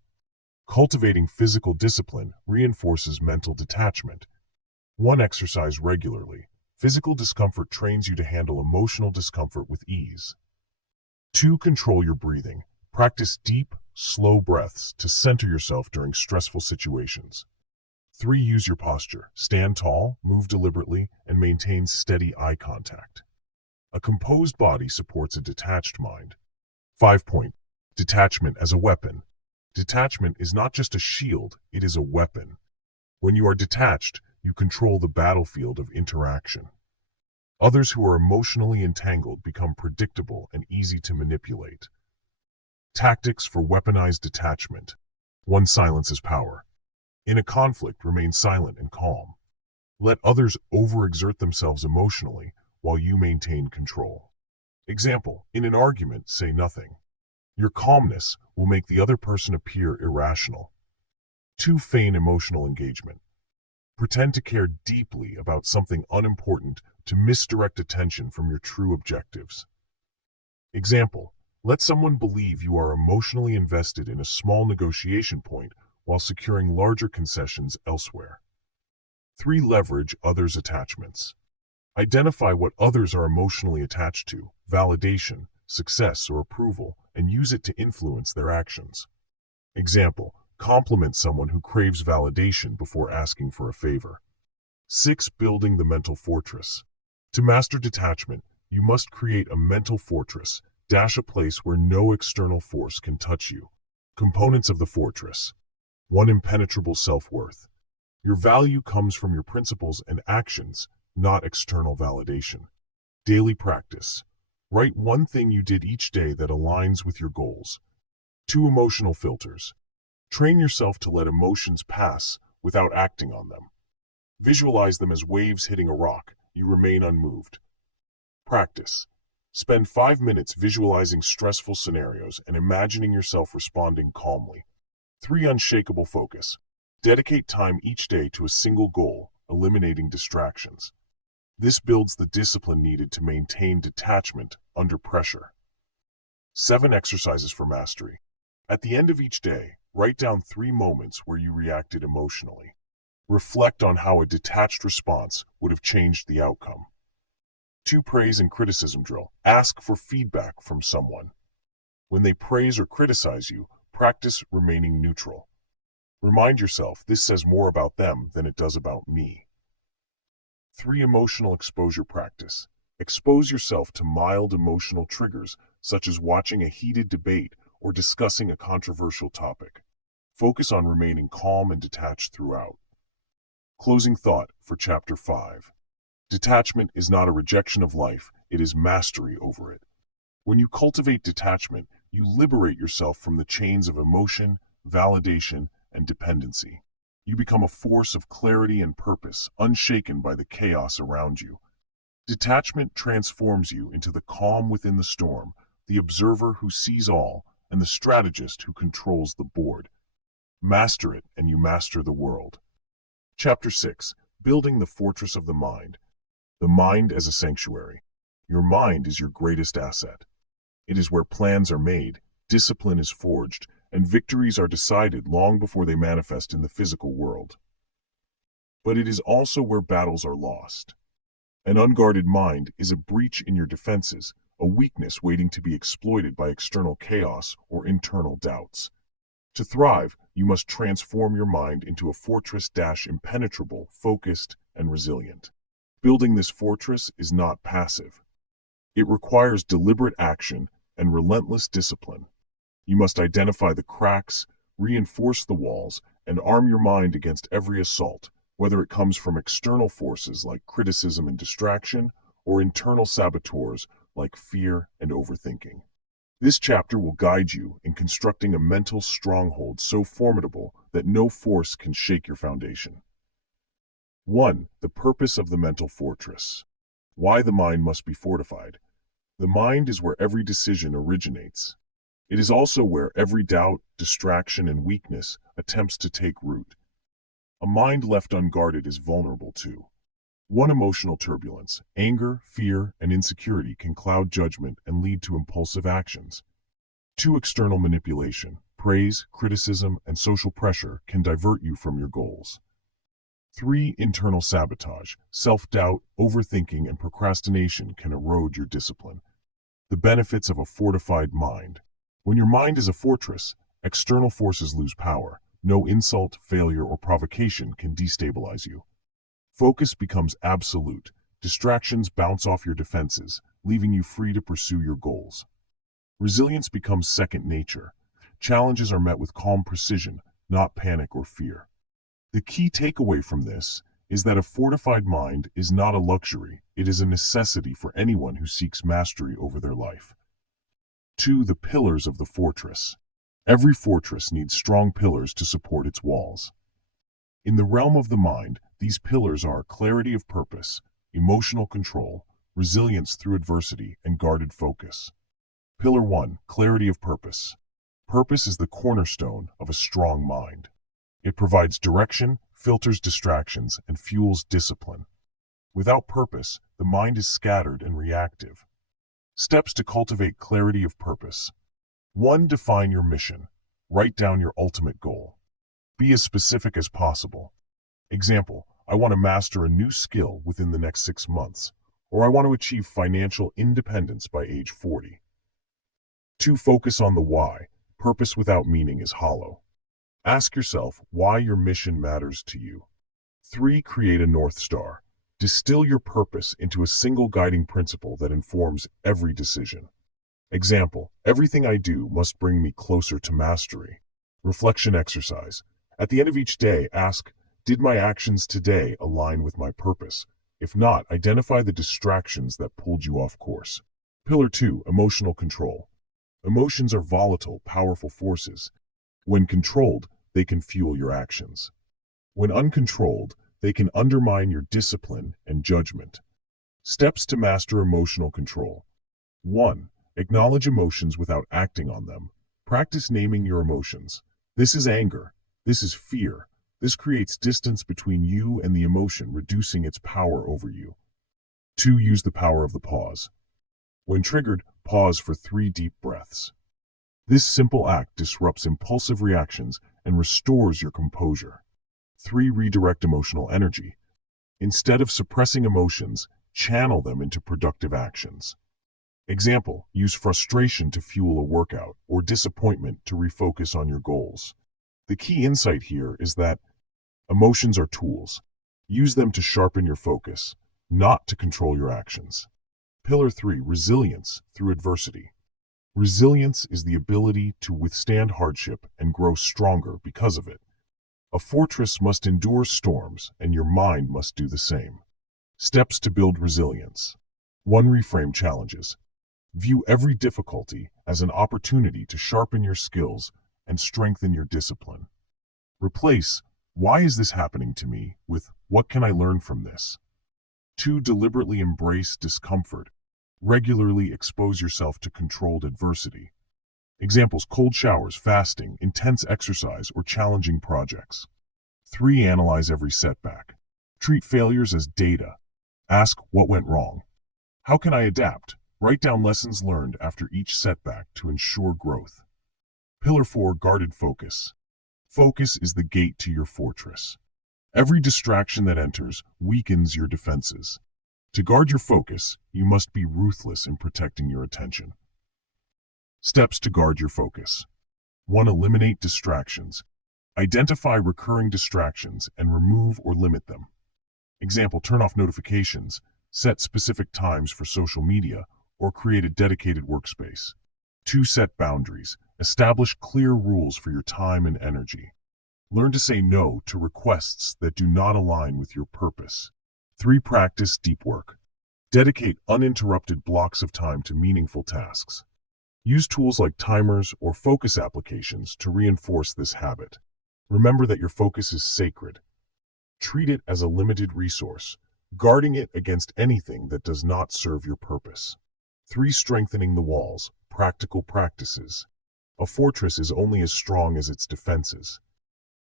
Cultivating physical discipline reinforces mental detachment. 1. Exercise regularly. Physical discomfort trains you to handle emotional discomfort with ease. 2. Control your breathing. Practice deep, slow breaths to center yourself during stressful situations. 3. Use your posture. Stand tall, move deliberately, and maintain steady eye contact. A composed body supports a detached mind. 5. Detachment as a weapon. Detachment is not just a shield, it is a weapon. When you are detached, you control the battlefield of interaction. Others who are emotionally entangled become predictable and easy to manipulate. Tactics for weaponized detachment. 1. Silence is power. In a conflict, remain silent and calm. Let others overexert themselves emotionally while you maintain control. Example, in an argument, say nothing. Your calmness will make the other person appear irrational. 2. Feign emotional engagement. Pretend to care deeply about something unimportant to misdirect attention from your true objectives. Example, let someone believe you are emotionally invested in a small negotiation point while securing larger concessions elsewhere. 3. Leverage others' attachments. Identify what others are emotionally attached to, validation, success, or approval, and use it to influence their actions. Example, compliment someone who craves validation before asking for a favor. 6. Building the mental fortress. To master detachment, you must create a mental fortress, a place where no external force can touch you. Components of the fortress. 1. Impenetrable self-worth. Your value comes from your principles and actions, not external validation. Daily practice. Write one thing you did each day that aligns with your goals. 2. Emotional filters. Train yourself to let emotions pass without acting on them. Visualize them as waves hitting a rock. You remain unmoved. Practice. Spend 5 minutes visualizing stressful scenarios and imagining yourself responding calmly. 3. Unshakable focus. Dedicate time each day to a single goal, eliminating distractions. This builds the discipline needed to maintain detachment under pressure. 7 exercises for mastery. At the end of each day, write down 3 moments where you reacted emotionally. Reflect on how a detached response would have changed the outcome. 2 praise and criticism drill. Ask for feedback from someone. When they praise or criticize you, practice remaining neutral. Remind yourself this says more about them than it does about me. 3 emotional exposure practice. Expose yourself to mild emotional triggers, such as watching a heated debate or discussing a controversial topic. Focus on remaining calm and detached throughout. Closing thought for Chapter 5. Detachment is not a rejection of life, it is mastery over it. When you cultivate detachment, you liberate yourself from the chains of emotion, validation, and dependency. You become a force of clarity and purpose, unshaken by the chaos around you. Detachment transforms you into the calm within the storm, the observer who sees all, and the strategist who controls the board. Master it, and you master the world. Chapter 6. Building the Fortress of the Mind. The mind as a sanctuary. Your mind is your greatest asset. It is where plans are made, discipline is forged, and victories are decided long before they manifest in the physical world. But it is also where battles are lost. An unguarded mind is a breach in your defenses, a weakness waiting to be exploited by external chaos or internal doubts. To thrive, you must transform your mind into a fortress impenetrable, focused, and resilient. Building this fortress is not passive. It requires deliberate action and relentless discipline. You must identify the cracks, reinforce the walls, and arm your mind against every assault, whether it comes from external forces like criticism and distraction, or internal saboteurs like fear and overthinking. This chapter will guide you in constructing a mental stronghold so formidable that no force can shake your foundation. 1. The purpose of the mental fortress. Why the mind must be fortified. The mind is where every decision originates. It is also where every doubt, distraction, and weakness attempts to take root. A mind left unguarded is vulnerable to 1. Emotional turbulence. Anger, fear, and insecurity can cloud judgment and lead to impulsive actions. 2. External manipulation. Praise, criticism, and social pressure can divert you from your goals. 3. Internal sabotage. Self-doubt, overthinking, and procrastination can erode your discipline. The benefits of a fortified mind. When your mind is a fortress, external forces lose power. No insult, failure, or provocation can destabilize you. Focus becomes absolute. Distractions bounce off your defenses, leaving you free to pursue your goals. Resilience becomes second nature. Challenges are met with calm precision, not panic or fear. The key takeaway from this is that a fortified mind is not a luxury, it is a necessity for anyone who seeks mastery over their life. 2. The pillars of the fortress. Every fortress needs strong pillars to support its walls. In the realm of the mind, these pillars are clarity of purpose, emotional control, resilience through adversity, and guarded focus. Pillar 1. Clarity of purpose. Purpose is the cornerstone of a strong mind. It provides direction, filters distractions, and fuels discipline. Without purpose, the mind is scattered and reactive. Steps to cultivate clarity of purpose. 1. Define your mission. Write down your ultimate goal. Be as specific as possible. Example, I want to master a new skill within the next 6 months, or I want to achieve financial independence by age 40. 2. Focus on the why. Purpose without meaning is hollow. Ask yourself why your mission matters to you. 3. Create a North Star. Distill your purpose into a single guiding principle that informs every decision. Example, everything I do must bring me closer to mastery. Reflection exercise. At the end of each day, ask, did my actions today align with my purpose? If not, identify the distractions that pulled you off course. Pillar 2. Emotional control. Emotions are volatile, powerful forces. When controlled, they can fuel your actions. When uncontrolled, they can undermine your discipline and judgment. Steps to master emotional control. 1. Acknowledge emotions without acting on them. Practice naming your emotions. This is anger. This is fear. This creates distance between you and the emotion, reducing its power over you. 2. Use the power of the pause. When triggered, pause for 3 deep breaths. This simple act disrupts impulsive reactions and restores your composure. 3. Redirect emotional energy. Instead of suppressing emotions, channel them into productive actions. Example, use frustration to fuel a workout or disappointment to refocus on your goals. The key insight here is that emotions are tools. Use them to sharpen your focus, not to control your actions. Pillar 3. Resilience through adversity. Resilience is the ability to withstand hardship and grow stronger because of it. A fortress must endure storms, and your mind must do the same. Steps to build resilience. 1. Reframe challenges. View every difficulty as an opportunity to sharpen your skills and strengthen your discipline. Replace, "Why is this happening to me?" with, "What can I learn from this?" 2. Deliberately embrace discomfort. Regularly expose yourself to controlled adversity. Examples, cold showers, fasting, intense exercise, or challenging projects. 3. Analyze every setback. Treat failures as data. Ask, what went wrong? How can I adapt? Write down lessons learned after each setback to ensure growth. Pillar 4. Guarded focus. Focus is the gate to your fortress. Every distraction that enters weakens your defenses. To guard your focus, you must be ruthless in protecting your attention. Steps to guard your focus. 1. Eliminate distractions. Identify recurring distractions and remove or limit them. Example, turn off notifications, set specific times for social media, or create a dedicated workspace. 2. Set boundaries. Establish clear rules for your time and energy. Learn to say no to requests that do not align with your purpose. 3. Practice deep work. Dedicate uninterrupted blocks of time to meaningful tasks. Use tools like timers or focus applications to reinforce this habit. Remember that your focus is sacred. Treat it as a limited resource, guarding it against anything that does not serve your purpose. 3. Strengthening the walls. Practical practices. A fortress is only as strong as its defenses.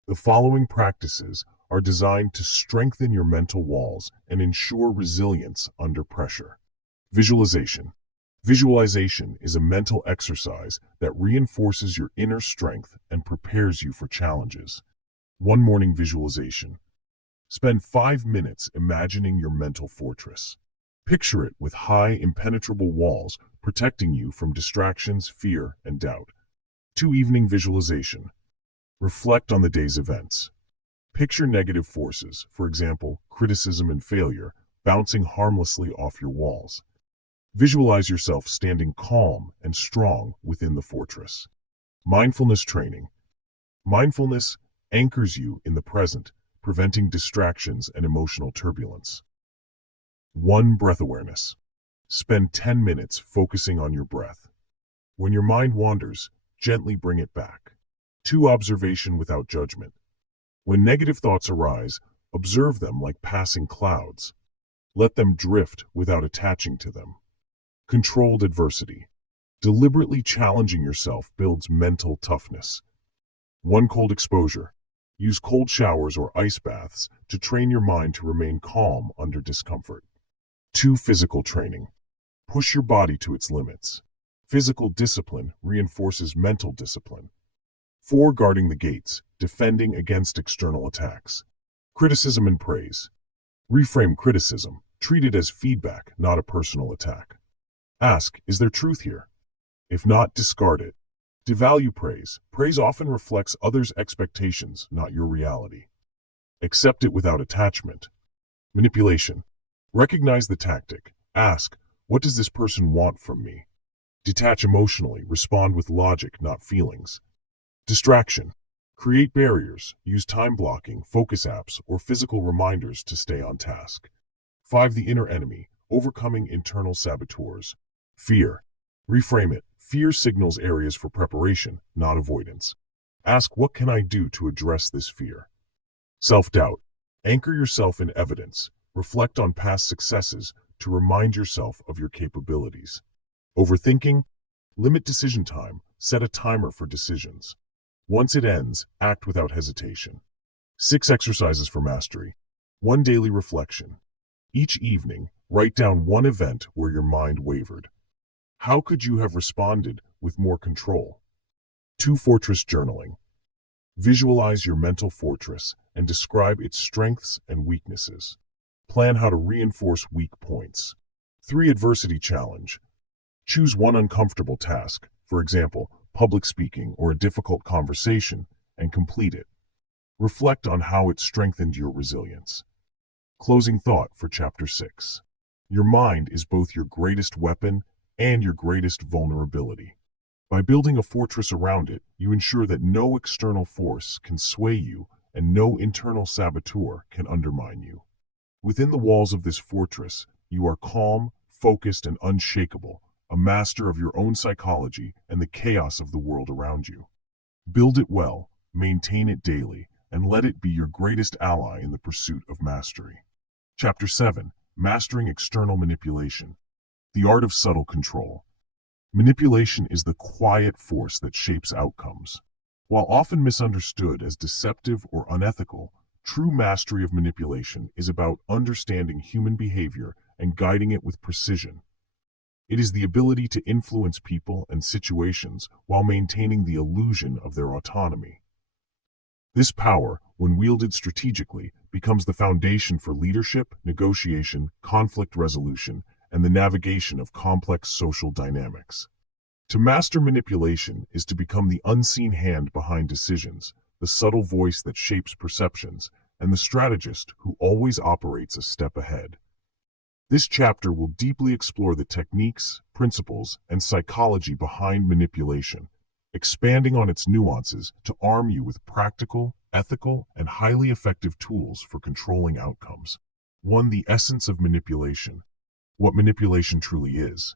The following practices are designed to strengthen your mental walls and ensure resilience under pressure. Visualization. Visualization is a mental exercise that reinforces your inner strength and prepares you for challenges. 1. Morning visualization. Spend 5 minutes imagining your mental fortress. Picture it with high, impenetrable walls protecting you from distractions, fear, and doubt. 2. Evening visualization. Reflect on the day's events. Picture negative forces, for example, criticism and failure, bouncing harmlessly off your walls. Visualize yourself standing calm and strong within the fortress. Mindfulness training. Mindfulness anchors you in the present, preventing distractions and emotional turbulence. 1. Breath awareness. Spend 10 minutes focusing on your breath. When your mind wanders, gently bring it back. 2. Observation without judgment. When negative thoughts arise, observe them like passing clouds. Let them drift without attaching to them. Controlled adversity. Deliberately challenging yourself builds mental toughness. 1. Cold exposure. Use cold showers or ice baths to train your mind to remain calm under discomfort. 2. Physical training. Push your body to its limits. Physical discipline reinforces mental discipline. 4. Guarding the gates, defending against external attacks. Criticism and praise. Reframe criticism. Treat it as feedback, not a personal attack. Ask, is there truth here? If not, discard it. Devalue praise. Praise often reflects others' expectations, not your reality. Accept it without attachment. Manipulation. Recognize the tactic. Ask, what does this person want from me? Detach emotionally. Respond with logic, not feelings. Distraction. Create barriers. Use time blocking, focus apps, or physical reminders to stay on task. 5. The inner enemy. Overcoming internal saboteurs. Fear. Reframe it. Fear signals areas for preparation, not avoidance. Ask, what can I do to address this fear? Self-doubt. Anchor yourself in evidence. Reflect on past successes to remind yourself of your capabilities. Overthinking. Limit decision time. Set a timer for decisions. Once it ends, act without hesitation. 6 exercises for mastery. 1. Daily reflection. Each evening, write down one event where your mind wavered. How could you have responded with more control? 2. Fortress journaling. Visualize your mental fortress and describe its strengths and weaknesses. Plan how to reinforce weak points. 3. Adversity challenge. Choose one uncomfortable task, for example, public speaking or a difficult conversation, and complete it. Reflect on how it strengthened your resilience. Closing thought for Chapter 6. Your mind is both your greatest weapon and your greatest vulnerability. By building a fortress around it, you ensure that no external force can sway you and no internal saboteur can undermine you. Within the walls of this fortress, you are calm, focused, and unshakable, a master of your own psychology and the chaos of the world around you. Build it well, maintain it daily, and let it be your greatest ally in the pursuit of mastery. Chapter 7. Mastering External Manipulation. The Art of Subtle Control. Manipulation is the quiet force that shapes outcomes. While often misunderstood as deceptive or unethical, true mastery of manipulation is about understanding human behavior and guiding it with precision. It is the ability to influence people and situations while maintaining the illusion of their autonomy. This power, when wielded strategically, becomes the foundation for leadership, negotiation, conflict resolution, and the navigation of complex social dynamics. To master manipulation is to become the unseen hand behind decisions, the subtle voice that shapes perceptions, and the strategist who always operates a step ahead. This chapter will deeply explore the techniques, principles, and psychology behind manipulation, expanding on its nuances to arm you with practical, ethical, and highly effective tools for controlling outcomes. 1. The essence of manipulation. What manipulation truly is.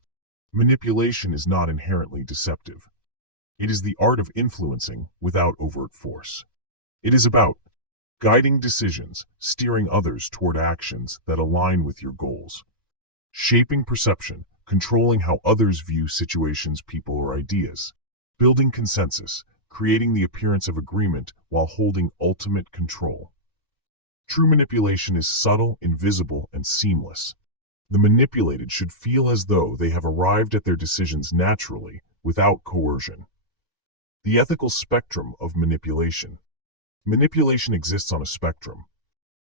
Manipulation is not inherently deceptive. It is the art of influencing without overt force. It is about guiding decisions, steering others toward actions that align with your goals, shaping perception, controlling how others view situations, people, or ideas, building consensus, creating the appearance of agreement while holding ultimate control. True manipulation is subtle, invisible, and seamless. The manipulated should feel as though they have arrived at their decisions naturally, without coercion. The ethical spectrum of manipulation. Manipulation exists on a spectrum.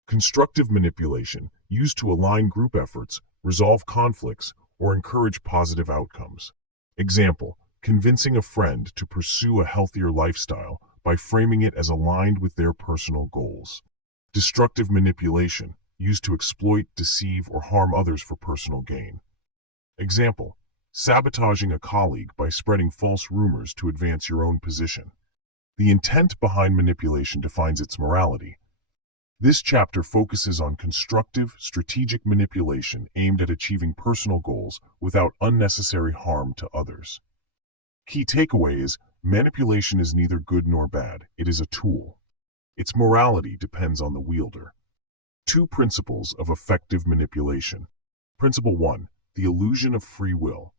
Constructive manipulation, used to align group efforts, resolve conflicts, or encourage positive outcomes. Example, convincing a friend to pursue a healthier lifestyle by framing it as aligned with their personal goals. Destructive manipulation, used to exploit, deceive, or harm others for personal gain. Example, sabotaging a colleague by spreading false rumors to advance your own position. The intent behind manipulation defines its morality. This chapter focuses on constructive, strategic manipulation aimed at achieving personal goals without unnecessary harm to others. Key takeaway is, manipulation is neither good nor bad, it is a tool. Its morality depends on the wielder. 2 principles of effective manipulation. Principle 1. The illusion of free will.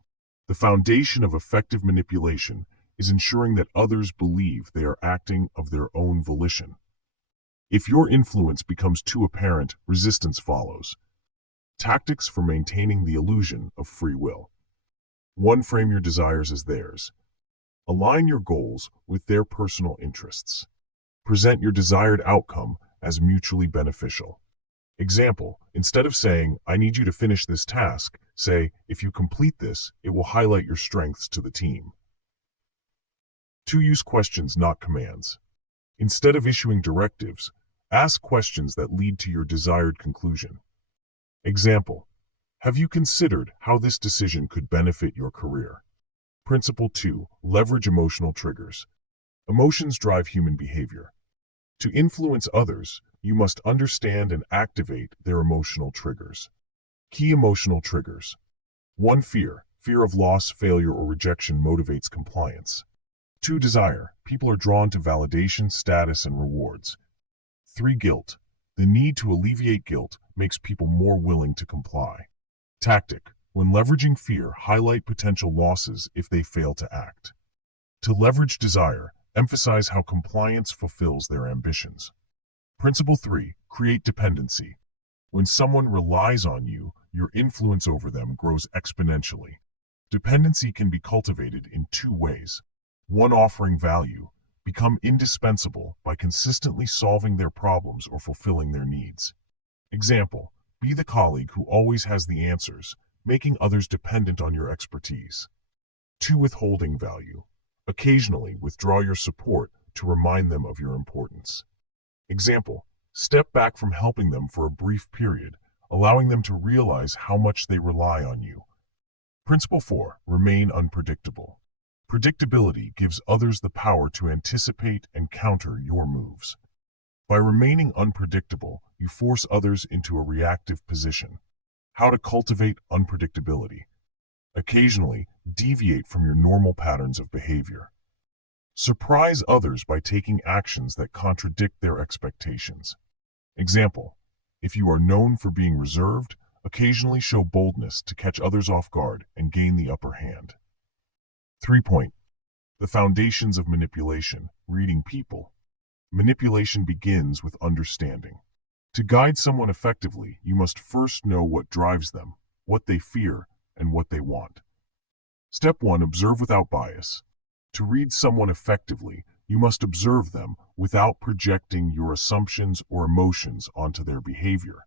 The foundation of effective manipulation is ensuring that others believe they are acting of their own volition. If your influence becomes too apparent, resistance follows. Tactics for maintaining the illusion of free will. 1. Frame your desires as theirs. Align your goals with their personal interests. Present your desired outcome as mutually beneficial. Example, instead of saying, "I need you to finish this task," say, "If you complete this, it will highlight your strengths to the team." 2. Use questions, not commands. Instead of issuing directives, ask questions that lead to your desired conclusion. Example, have you considered how this decision could benefit your career? Principle 2. Leverage emotional triggers. Emotions drive human behavior. To influence others, you must understand and activate their emotional triggers. Key emotional triggers. 1. Fear. Fear of loss, failure, or rejection motivates compliance. 2. Desire. People are drawn to validation, status, and rewards. 3. Guilt. The need to alleviate guilt makes people more willing to comply. Tactic. When leveraging fear, highlight potential losses if they fail to act. To leverage desire, emphasize how compliance fulfills their ambitions. Principle 3. Create dependency. When someone relies on you, your influence over them grows exponentially. Dependency can be cultivated in two ways. One, offering value. Become indispensable by consistently solving their problems or fulfilling their needs. Example, be the colleague who always has the answers, making others dependent on your expertise. Two, withholding value. Occasionally withdraw your support to remind them of your importance. Example, step back from helping them for a brief period, allowing them to realize how much they rely on you. Principle 4, remain unpredictable. Predictability gives others the power to anticipate and counter your moves. By remaining unpredictable, you force others into a reactive position. How to cultivate unpredictability. Occasionally, deviate from your normal patterns of behavior. Surprise others by taking actions that contradict their expectations. Example, if you are known for being reserved, occasionally show boldness to catch others off guard and gain the upper hand. 3. The foundations of manipulation, reading people. Manipulation begins with understanding. To guide someone effectively, you must first know what drives them, what they fear, and what they want. Step 1, observe without bias. To read someone effectively, you must observe them without projecting your assumptions or emotions onto their behavior.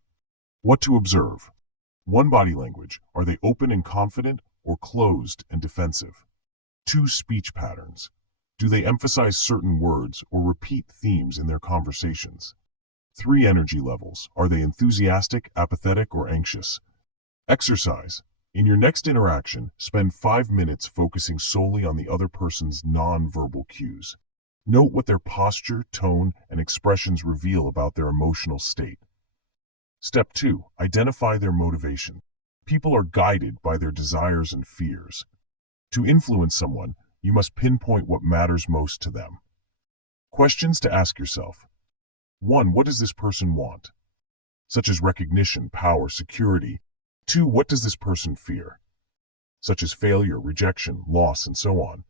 What to observe? 1, body language. Are they open and confident or closed and defensive? 2, speech patterns. Do they emphasize certain words or repeat themes in their conversations? 3, energy levels. Are they enthusiastic, apathetic, or anxious? Exercise. In your next interaction, spend 5 minutes focusing solely on the other person's non-verbal cues. Note what their posture, tone, and expressions reveal about their emotional state. Step 2, identify their motivation. People are guided by their desires and fears. To influence someone, you must pinpoint what matters most to them. Questions to ask yourself. 1, what does this person want? Such as recognition, power, security. 2, what does this person fear? Such as failure, rejection, loss, and so on.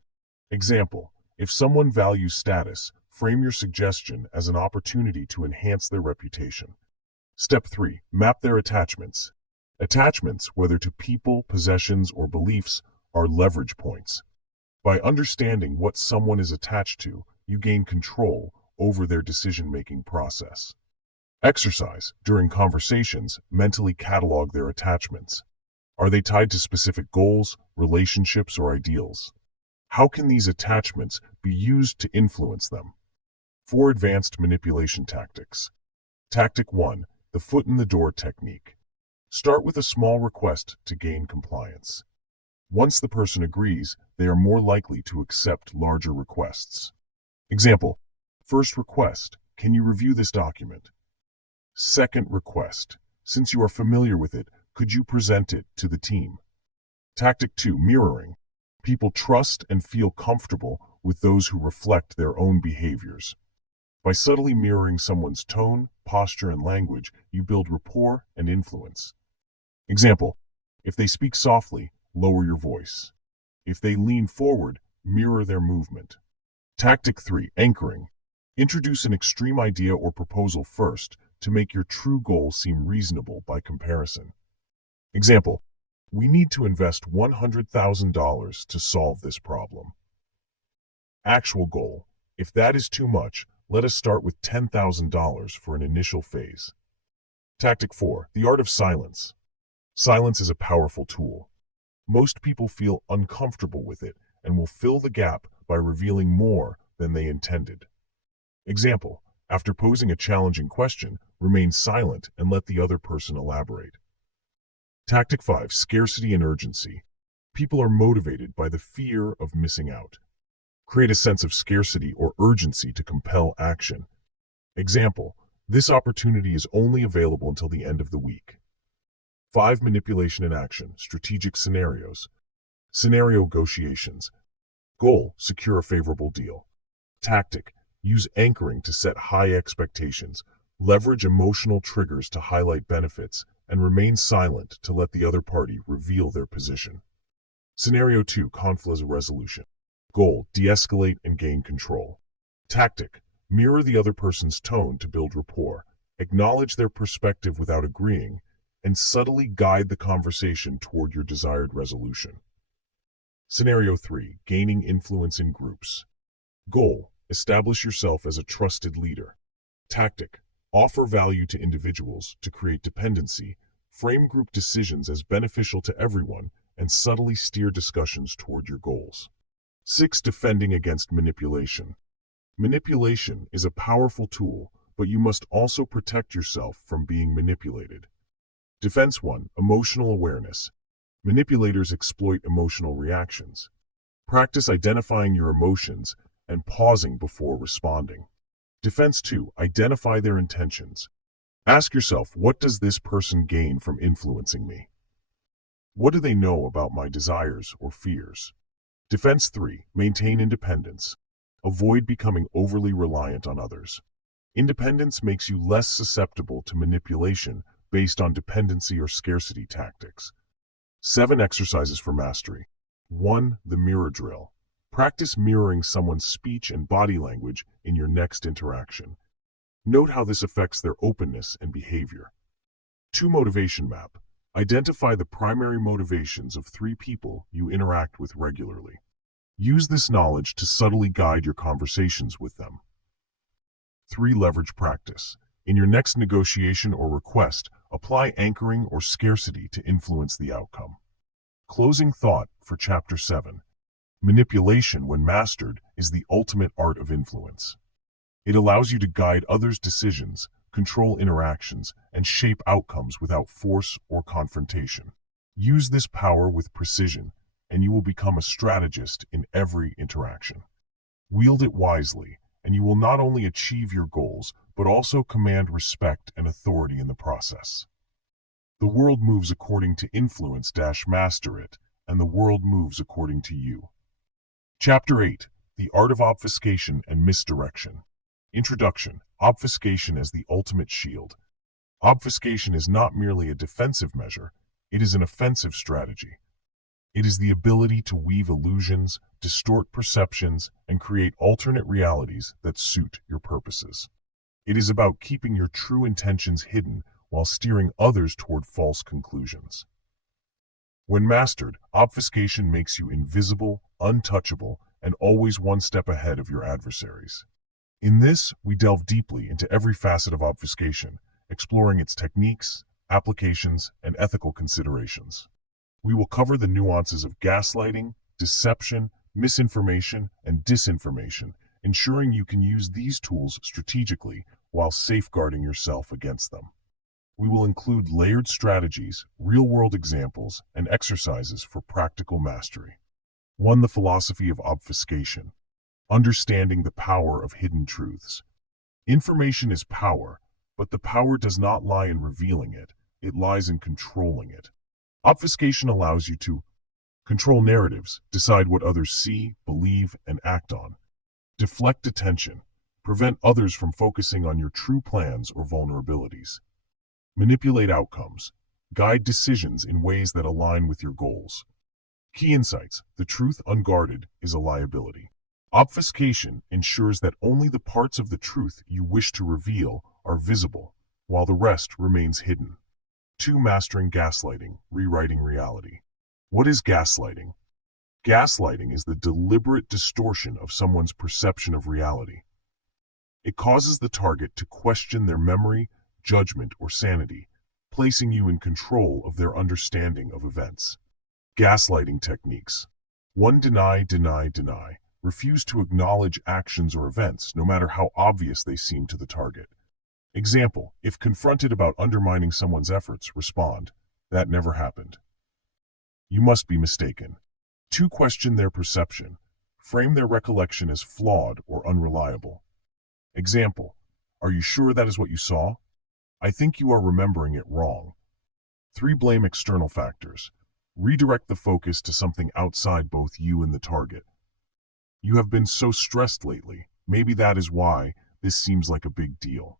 Example, if someone values status, frame your suggestion as an opportunity to enhance their reputation. Step 3, map their attachments. Attachments, whether to people, possessions, or beliefs, are leverage points. By understanding what someone is attached to, you gain control over their decision-making process. Exercise. During conversations, mentally catalog their attachments. Are they tied to specific goals, relationships, or ideals? How can these attachments be used to influence them? 4, advanced manipulation tactics. Tactic 1, the foot in the door technique. Start with a small request to gain compliance. Once the person agrees, they are more likely to accept larger requests. Example, first request, can you review this document? Second request, since you are familiar with it, could you present it to the team? Tactic 2, mirroring. People trust and feel comfortable with those who reflect their own behaviors. By subtly mirroring someone's tone, posture, and language, you build rapport and influence. Example, if they speak softly, lower your voice. If they lean forward, mirror their movement. Tactic 3, anchoring. Introduce an extreme idea or proposal first to make your true goal seem reasonable by comparison. Example, we need to invest $100,000 to solve this problem. Actual goal, if that is too much, let us start with $10,000 for an initial phase. Tactic 4, the art of silence. Silence is a powerful tool. Most people feel uncomfortable with it and will fill the gap by revealing more than they intended. Example, after posing a challenging question, remain silent and let the other person elaborate. Tactic 5, scarcity and urgency. People are motivated by the fear of missing out. Create a sense of scarcity or urgency to compel action. Example, this opportunity is only available until the end of the week. 5, manipulation in action, strategic scenarios. Scenario negotiations. Goal, secure a favorable deal. Tactic, use anchoring to set high expectations, leverage emotional triggers to highlight benefits, and remain silent to let the other party reveal their position. Scenario 2, conflict resolution. Goal, de-escalate and gain control. Tactic, mirror the other person's tone to build rapport, acknowledge their perspective without agreeing, and subtly guide the conversation toward your desired resolution. Scenario 3. Gaining influence in groups. Goal: establish yourself as a trusted leader. Tactic: offer value to individuals to create dependency, frame group decisions as beneficial to everyone, and subtly steer discussions toward your goals. 6. Defending against manipulation. Manipulation is a powerful tool, but you must also protect yourself from being manipulated. Defense 1. Emotional awareness. Manipulators exploit emotional reactions. Practice identifying your emotions and pausing before responding. Defense 2. Identify their intentions. Ask yourself, what does this person gain from influencing me? What do they know about my desires or fears? Defense 3. Maintain independence. Avoid becoming overly reliant on others. Independence makes you less susceptible to manipulation based on dependency or scarcity tactics. 7 exercises for mastery. 1. The mirror drill. Practice mirroring someone's speech and body language in your next interaction. Note how this affects their openness and behavior. 2. Motivation map. Identify the primary motivations of 3 people you interact with regularly. Use this knowledge to subtly guide your conversations with them. 3. Leverage practice. In your next negotiation or request, apply anchoring or scarcity to influence the outcome. Closing thought for Chapter 7. Manipulation, when mastered, is the ultimate art of influence. It allows you to guide others' decisions, control interactions, and shape outcomes without force or confrontation. Use this power with precision, and you will become a strategist in every interaction. Wield it wisely, and you will not only achieve your goals, but also command respect and authority in the process. The world moves according to influence-master it, and the world moves according to you. Chapter 8. The Art of Obfuscation and Misdirection. Introduction. Obfuscation as the ultimate shield. Obfuscation is not merely a defensive measure, it is an offensive strategy. It is the ability to weave illusions, distort perceptions, and create alternate realities that suit your purposes. It is about keeping your true intentions hidden while steering others toward false conclusions. When mastered, obfuscation makes you invisible, untouchable, and always one step ahead of your adversaries. In this, we delve deeply into every facet of obfuscation, exploring its techniques, applications, and ethical considerations. We will cover the nuances of gaslighting, deception, misinformation, and disinformation, ensuring you can use these tools strategically while safeguarding yourself against them. We will include layered strategies, real-world examples, and exercises for practical mastery. 1. The philosophy of obfuscation. Understanding the power of hidden truths. Information is power, but the power does not lie in revealing it, it lies in controlling it. Obfuscation allows you to control narratives, decide what others see, believe, and act on. Deflect attention, prevent others from focusing on your true plans or vulnerabilities. Manipulate outcomes, guide decisions in ways that align with your goals. Key insights: the truth unguarded is a liability. Obfuscation ensures that only the parts of the truth you wish to reveal are visible, while the rest remains hidden. 2. Mastering gaslighting, rewriting reality. What is gaslighting? Gaslighting is the deliberate distortion of someone's perception of reality. It causes the target to question their memory, judgment, or sanity, placing you in control of their understanding of events. Gaslighting techniques. 1. Deny, deny, deny. Refuse to acknowledge actions or events, no matter how obvious they seem to the target. Example: if confronted about undermining someone's efforts, respond, "That never happened. You must be mistaken." 2. Question their perception. Frame their recollection as flawed or unreliable. Example: are you sure that is what you saw? I think you are remembering it wrong. 3. Blame external factors. Redirect the focus to something outside both you and the target. You have been so stressed lately, maybe that is why this seems like a big deal.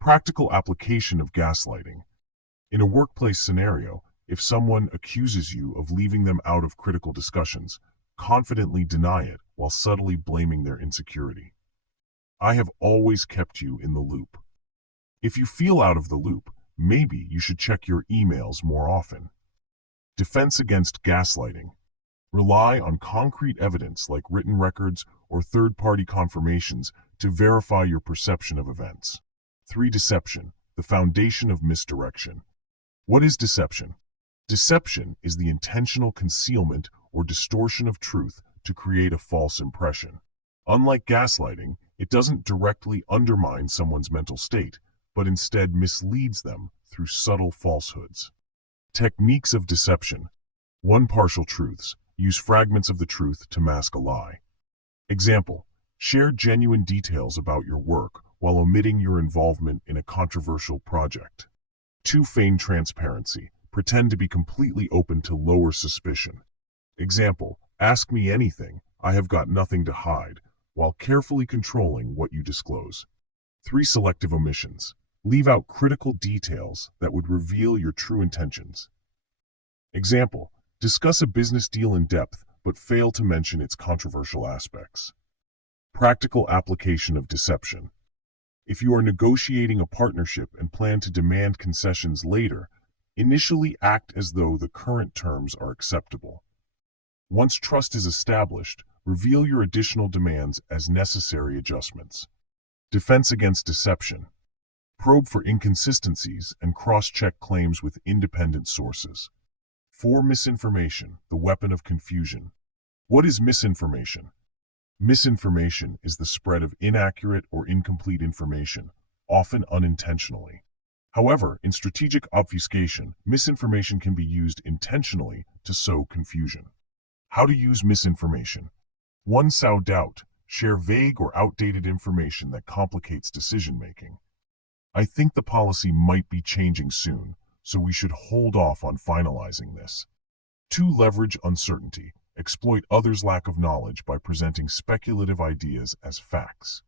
Practical application of gaslighting. In a workplace scenario, if someone accuses you of leaving them out of critical discussions, confidently deny it while subtly blaming their insecurity. I have always kept you in the loop. If you feel out of the loop, maybe you should check your emails more often. Defense against gaslighting. Rely on concrete evidence like written records or third-party confirmations to verify your perception of events. 3. Deception, the foundation of misdirection. What is deception? Deception is the intentional concealment or distortion of truth to create a false impression. Unlike gaslighting, it doesn't directly undermine someone's mental state, but instead misleads them through subtle falsehoods. Techniques of deception. 1. Partial truths. Use fragments of the truth to mask a lie. Example: share genuine details about your work while omitting your involvement in a controversial project. 2. Feign transparency. Pretend to be completely open to lower suspicion. Example: ask me anything, I have got nothing to hide, while carefully controlling what you disclose. 3. Selective omissions. Leave out critical details that would reveal your true intentions. Example: discuss a business deal in depth, but fail to mention its controversial aspects. Practical application of deception. If you are negotiating a partnership and plan to demand concessions later, initially act as though the current terms are acceptable. Once trust is established, reveal your additional demands as necessary adjustments. Defense against deception. Probe for inconsistencies and cross-check claims with independent sources. 4. Misinformation, the weapon of confusion. What is misinformation? Misinformation is the spread of inaccurate or incomplete information, often unintentionally. However, in strategic obfuscation, misinformation can be used intentionally to sow confusion. How to use misinformation. 1. Sow doubt. Share vague or outdated information that complicates decision-making. I think the policy might be changing soon, so we should hold off on finalizing this. 2. Leverage uncertainty. Exploit others' lack of knowledge by presenting speculative ideas as facts.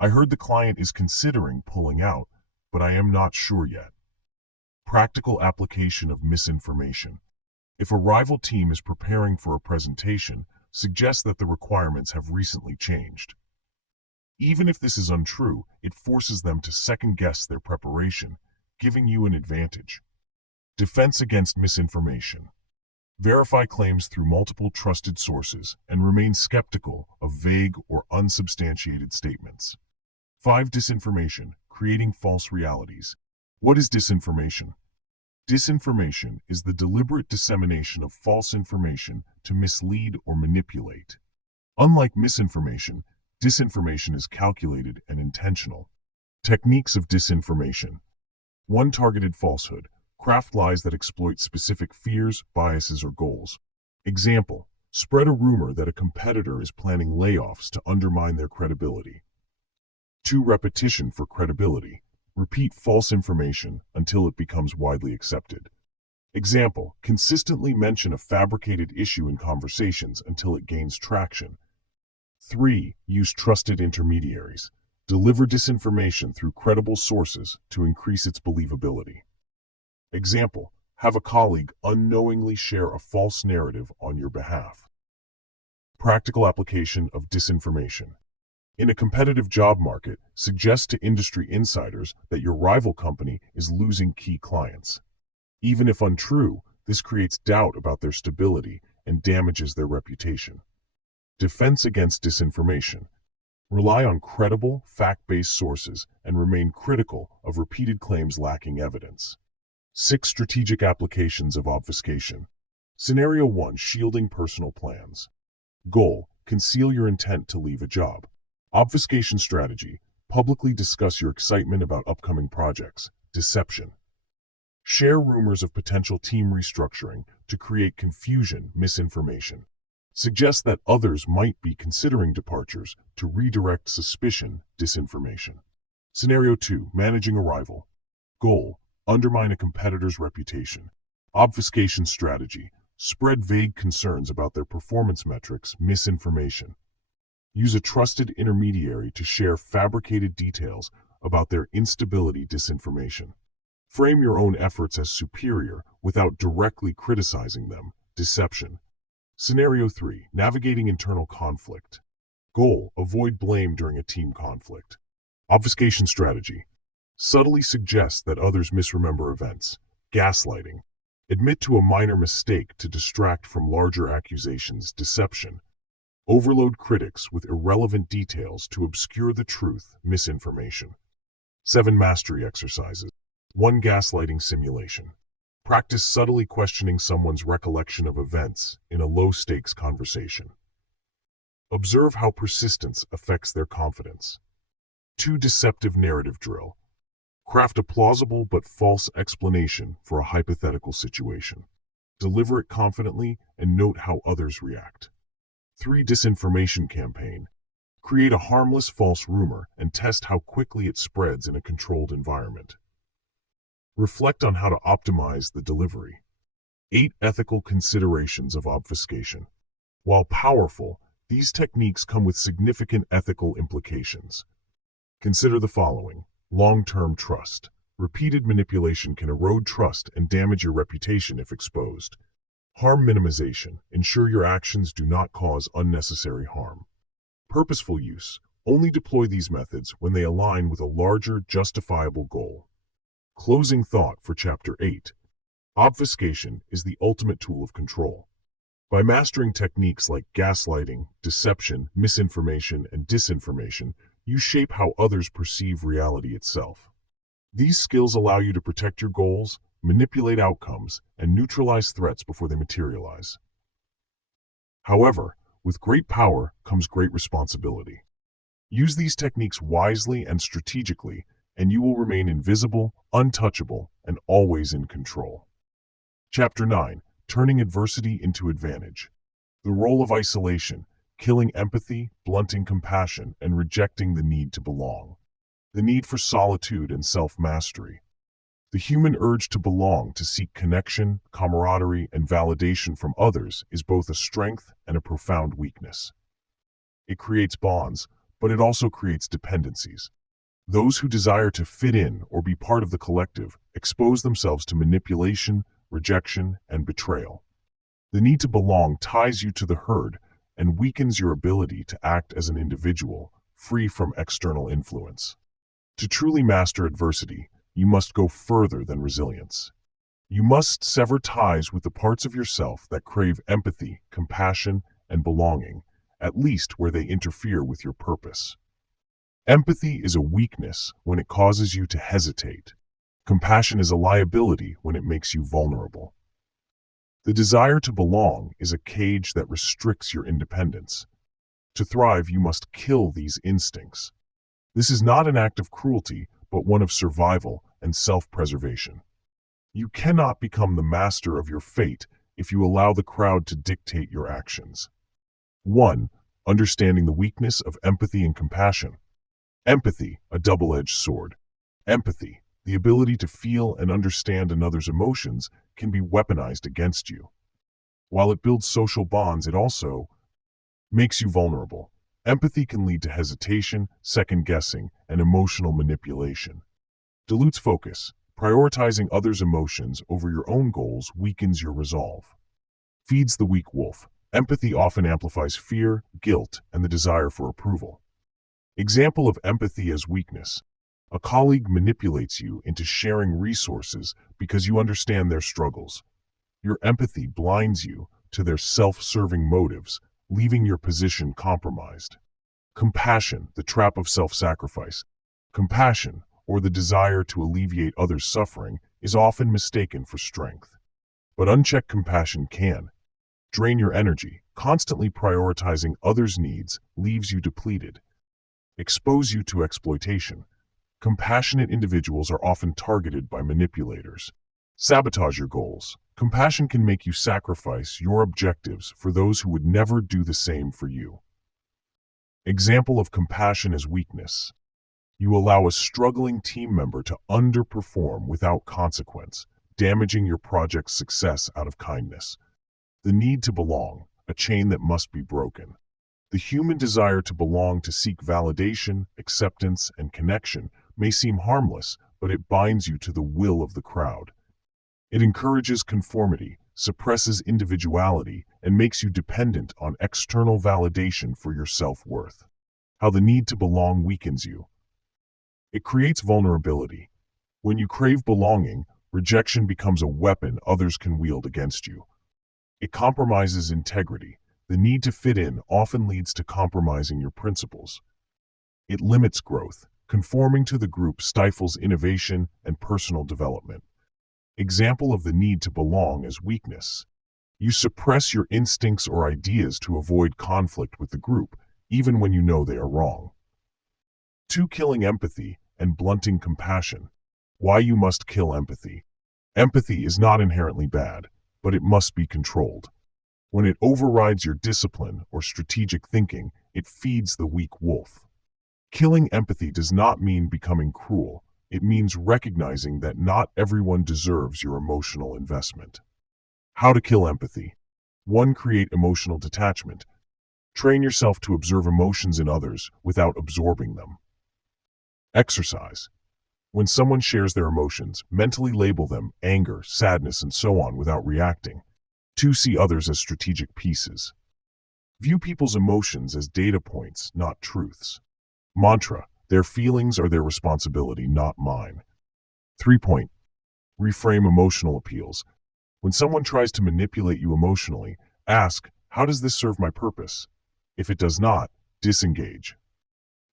I heard the client is considering pulling out, but I am not sure yet. Practical application of misinformation. If a rival team is preparing for a presentation, suggest that the requirements have recently changed. Even if this is untrue, it forces them to second-guess their preparation, giving you an advantage. Defense against misinformation. Verify claims through multiple trusted sources and remain skeptical of vague or unsubstantiated statements. 5. Disinformation, creating false realities. What is disinformation? Disinformation is the deliberate dissemination of false information to mislead or manipulate. Unlike misinformation, disinformation is calculated and intentional. Techniques of disinformation. 1. Targeted falsehood. Craft lies that exploit specific fears, biases, or goals. Example: spread a rumor that a competitor is planning layoffs to undermine their credibility. 2. Repetition for credibility. Repeat false information until it becomes widely accepted. Example: consistently mention a fabricated issue in conversations until it gains traction. 3. Use trusted intermediaries. Deliver disinformation through credible sources to increase its believability. Example: have a colleague unknowingly share a false narrative on your behalf. Practical application of disinformation. In a competitive job market, suggest to industry insiders that your rival company is losing key clients. Even if untrue, this creates doubt about their stability and damages their reputation. Defense against disinformation. Rely on credible, fact-based sources and remain critical of repeated claims lacking evidence. 6. Strategic applications of obfuscation. Scenario 1. Shielding personal plans. Goal: conceal your intent to leave a job. Obfuscation strategy: publicly discuss your excitement about upcoming projects. Deception: share rumors of potential team restructuring to create confusion, misinformation. Suggest that others might be considering departures to redirect suspicion, disinformation. Scenario 2. Managing a rival. Goal: undermine a competitor's reputation. Obfuscation strategy: spread vague concerns about their performance metrics, misinformation. Use a trusted intermediary to share fabricated details about their instability, disinformation. Frame your own efforts as superior without directly criticizing them. Deception. Scenario 3. Navigating internal conflict. Goal: avoid blame during a team conflict. Obfuscation strategy: subtly suggest that others misremember events. Gaslighting: Admit to a minor mistake to distract from larger accusations, deception. Overload critics with irrelevant details to obscure the truth, misinformation. 7 mastery exercises. 1 gaslighting simulation. Practice subtly questioning someone's recollection of events in a low-stakes conversation. Observe how persistence affects their confidence. 2 deceptive narrative drill. Craft a plausible but false explanation for a hypothetical situation. Deliver it confidently and note how others react. 3 disinformation campaign. Create a harmless false rumor and test how quickly it spreads in a controlled environment. Reflect on how to optimize the delivery. 8 ethical considerations of obfuscation. While powerful, these techniques come with significant ethical implications. Consider the following. Long-term trust. Repeated manipulation can erode trust and damage your reputation if exposed. Harm minimization. Ensure your actions do not cause unnecessary harm. Purposeful use. Only deploy these methods when they align with a larger, justifiable goal. Closing thought for Chapter 8. Obfuscation is the ultimate tool of control. By mastering techniques like gaslighting, deception, misinformation, and disinformation, you shape how others perceive reality itself. These skills allow you to protect your goals, manipulate outcomes, and neutralize threats before they materialize. However, with great power comes great responsibility. Use these techniques wisely and strategically, and you will remain invisible, untouchable, and always in control. Chapter 9. Turning adversity into advantage. The role of isolation, killing empathy, blunting compassion, and rejecting the need to belong. The need for solitude and self-mastery. The human urge to belong, to seek connection, camaraderie, and validation from others is both a strength and a profound weakness. It creates bonds, but it also creates dependencies. Those who desire to fit in or be part of the collective expose themselves to manipulation, rejection, and betrayal. The need to belong ties you to the herd and weakens your ability to act as an individual, free from external influence. To truly master adversity, you must go further than resilience. You must sever ties with the parts of yourself that crave empathy, compassion, and belonging, at least where they interfere with your purpose. Empathy is a weakness when it causes you to hesitate. Compassion is a liability when it makes you vulnerable. The desire to belong is a cage that restricts your independence. To thrive, you must kill these instincts. This is not an act of cruelty, but one of survival and self-preservation. You cannot become the master of your fate if you allow the crowd to dictate your actions. 1. Understanding the weakness of empathy and compassion. Empathy, a double-edged sword. Empathy, the ability to feel and understand another's emotions, can be weaponized against you. While it builds social bonds, it also makes you vulnerable. Empathy can lead to hesitation, second-guessing, and emotional manipulation. Dilutes focus. Prioritizing others' emotions over your own goals weakens your resolve. Feeds the weak wolf. Empathy often amplifies fear, guilt, and the desire for approval. Example of empathy as weakness. A colleague manipulates you into sharing resources because you understand their struggles. Your empathy blinds you to their self-serving motives, leaving your position compromised. Compassion, the trap of self-sacrifice. Compassion, or the desire to alleviate others' suffering, is often mistaken for strength. But unchecked compassion can drain your energy. Constantly prioritizing others' needs leaves you depleted. Expose you to exploitation. Compassionate individuals are often targeted by manipulators. Sabotage your goals. Compassion can make you sacrifice your objectives for those who would never do the same for you. Example of compassion as weakness. You allow a struggling team member to underperform without consequence, damaging your project's success out of kindness. The need to belong, a chain that must be broken. The human desire to belong, to seek validation, acceptance, and connection may seem harmless, but it binds you to the will of the crowd. It encourages conformity, suppresses individuality, and makes you dependent on external validation for your self-worth. How the need to belong weakens you. It creates vulnerability. When you crave belonging, Rejection becomes a weapon others can wield against you. It compromises integrity. The need to fit in often leads to compromising your principles. It limits growth. Conforming to the group stifles innovation and personal development. Example of the need to belong as weakness. You suppress your instincts or ideas to avoid conflict with the group, even when you know they are wrong. 2. Killing empathy and blunting compassion. Why you must kill empathy. Empathy is not inherently bad, but it must be controlled. When it overrides your discipline or strategic thinking, it feeds the weak wolf. Killing empathy does not mean becoming cruel. It means recognizing that not everyone deserves your emotional investment. How to kill empathy. 1. Create emotional detachment. Train yourself to observe emotions in others without absorbing them. Exercise. When someone shares their emotions, mentally label them anger, sadness, and so on without reacting. 2. See others as strategic pieces. View people's emotions as data points, not truths. Mantra. Their feelings are their responsibility, not mine. 3. Reframe emotional appeals. When someone tries to manipulate you emotionally, ask, how does this serve my purpose? If it does not, disengage.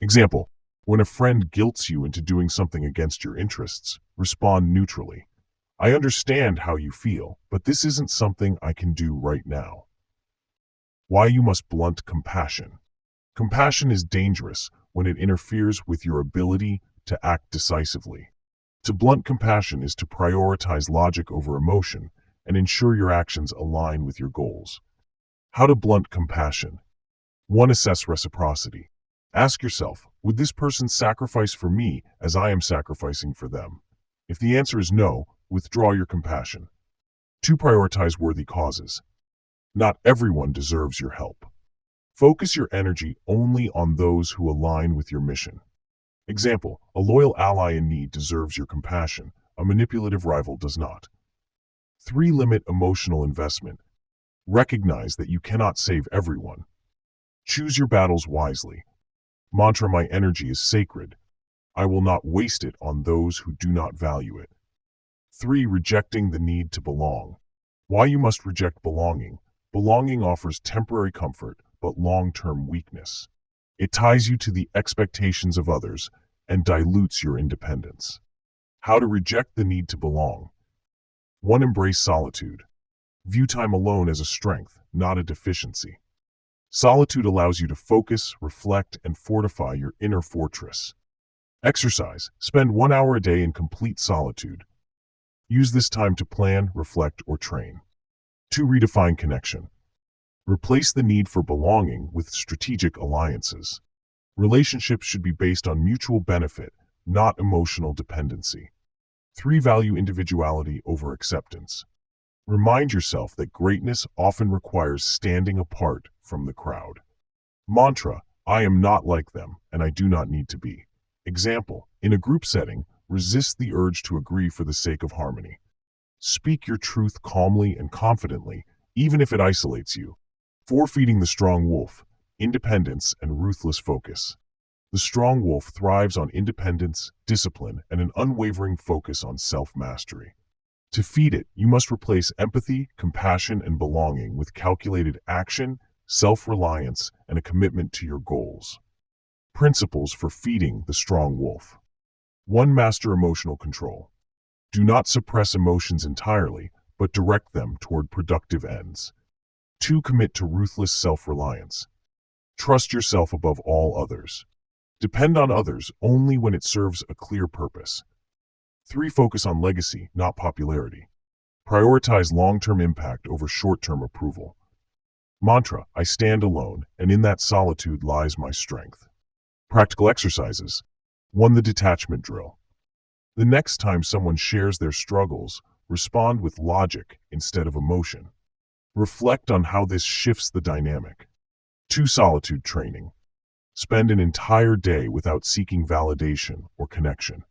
Example. When a friend guilts you into doing something against your interests, respond neutrally. I understand how you feel, but this isn't something I can do right now. Why you must blunt compassion. Compassion is dangerous when it interferes with your ability to act decisively. To blunt compassion is to prioritize logic over emotion and ensure your actions align with your goals. How to blunt compassion. 1. Assess reciprocity. Ask yourself, would this person sacrifice for me as I am sacrificing for them? If the answer is no, withdraw your compassion. 2. Prioritize worthy causes. Not everyone deserves your help. Focus your energy only on those who align with your mission. Example, a loyal ally in need deserves your compassion, a manipulative rival does not. 3. Limit emotional investment. Recognize that you cannot save everyone. Choose your battles wisely. Mantra. My energy is sacred. I will not waste it on those who do not value it. 3. Rejecting the need to belong. Why you must reject belonging. Belonging offers temporary comfort, but long-term weakness. It ties you to the expectations of others and dilutes your independence. How to reject the need to belong. 1. Embrace solitude. View time alone as a strength, not a deficiency. Solitude allows you to focus, reflect, and fortify your inner fortress. Exercise. Spend 1 hour a day in complete solitude. Use this time to plan, reflect, or train. 2. Redefine connection. Replace the need for belonging with strategic alliances. Relationships should be based on mutual benefit, not emotional dependency. 3. Value individuality over acceptance. Remind yourself that greatness often requires standing apart from the crowd. Mantra. I am not like them, and I do not need to be. Example. In a group setting, resist the urge to agree for the sake of harmony. Speak your truth calmly and confidently, even if it isolates you. 4. Feeding the strong wolf. Independence and ruthless focus. The strong wolf thrives on independence, discipline, and an unwavering focus on self-mastery. To feed it, you must replace empathy, compassion, and belonging with calculated action, self-reliance, and a commitment to your goals. Principles for feeding the strong wolf. 1. Master emotional control. Do not suppress emotions entirely, but direct them toward productive ends. 2. Commit to ruthless self-reliance. Trust yourself above all others. Depend on others only when it serves a clear purpose. 3. Focus on legacy, not popularity. Prioritize long-term impact over short-term approval. Mantra. I stand alone, and in that solitude lies my strength. Practical exercises. 1. The detachment drill. The next time someone shares their struggles, respond with logic instead of emotion. Reflect on how this shifts the dynamic. 2. Solitude training. Spend an entire day without seeking validation or connection.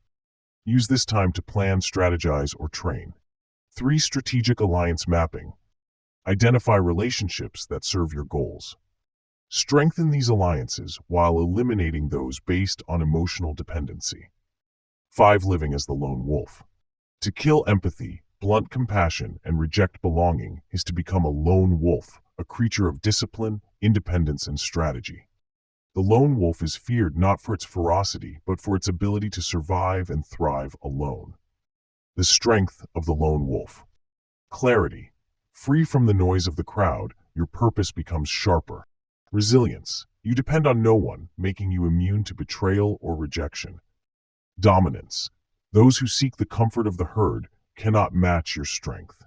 Use this time to plan, strategize, or train. 3. Strategic alliance mapping. Identify relationships that serve your goals. Strengthen these alliances while eliminating those based on emotional dependency. 5. Living as the lone wolf. To kill empathy, blunt compassion, and reject belonging is to become a lone wolf, a creature of discipline, independence, and strategy. The lone wolf is feared not for its ferocity, but for its ability to survive and thrive alone. The strength of the lone wolf. Clarity. Free from the noise of the crowd, your purpose becomes sharper. Resilience. You depend on no one, making you immune to betrayal or rejection. Dominance. Those who seek the comfort of the herd cannot match your strength.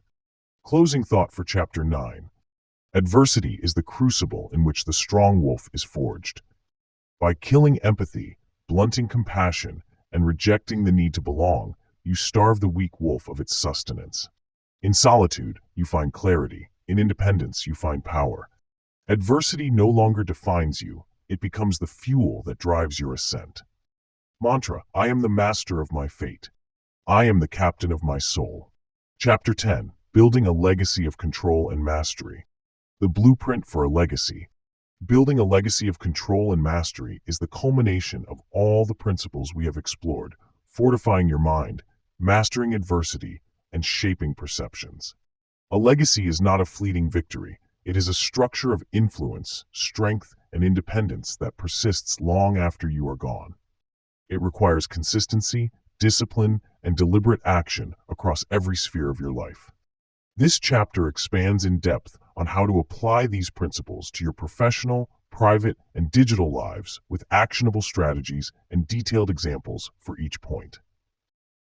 Closing thought for Chapter 9. Adversity is the crucible in which the strong wolf is forged. By killing empathy, blunting compassion, and rejecting the need to belong, you starve the weak wolf of its sustenance. In solitude, you find clarity. In independence, you find power. Adversity no longer defines you. It becomes the fuel that drives your ascent. Mantra: I am the master of my fate. I am the captain of my soul. Chapter 10. Building a legacy of control and mastery. The blueprint for a legacy. Building a legacy of control and mastery is the culmination of all the principles we have explored: fortifying your mind, mastering adversity, and shaping perceptions. A legacy is not a fleeting victory. It is a structure of influence, strength, and independence that persists long after you are gone. It requires consistency, discipline, and deliberate action across every sphere of your life. This chapter expands in depth on how to apply these principles to your professional, private, and digital lives with actionable strategies and detailed examples for each point.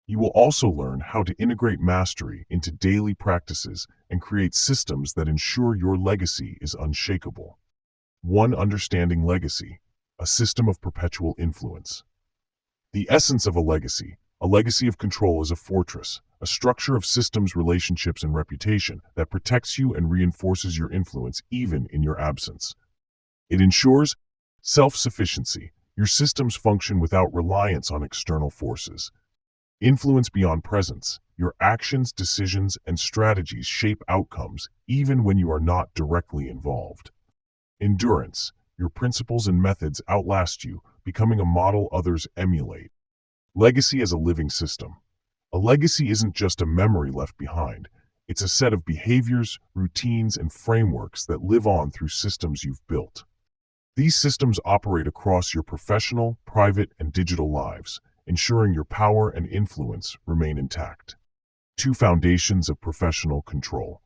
You will also learn how to integrate mastery into daily practices and create systems that ensure your legacy is unshakable. 1. Understanding legacy, a system of perpetual influence. The essence of a legacy of control, is a fortress, a structure of systems, relationships, and reputation that protects you and reinforces your influence even in your absence. It ensures self-sufficiency. Your systems function without reliance on external forces. Influence beyond presence. Your actions, decisions, and strategies shape outcomes even when you are not directly involved. Endurance. Your principles and methods outlast you, becoming a model others emulate. Legacy as a living system. A legacy isn't just a memory left behind. It's a set of behaviors, routines, and frameworks that live on through systems you've built. These systems operate across your professional, private, and digital lives, ensuring your power and influence remain intact. 2. Foundations of professional control.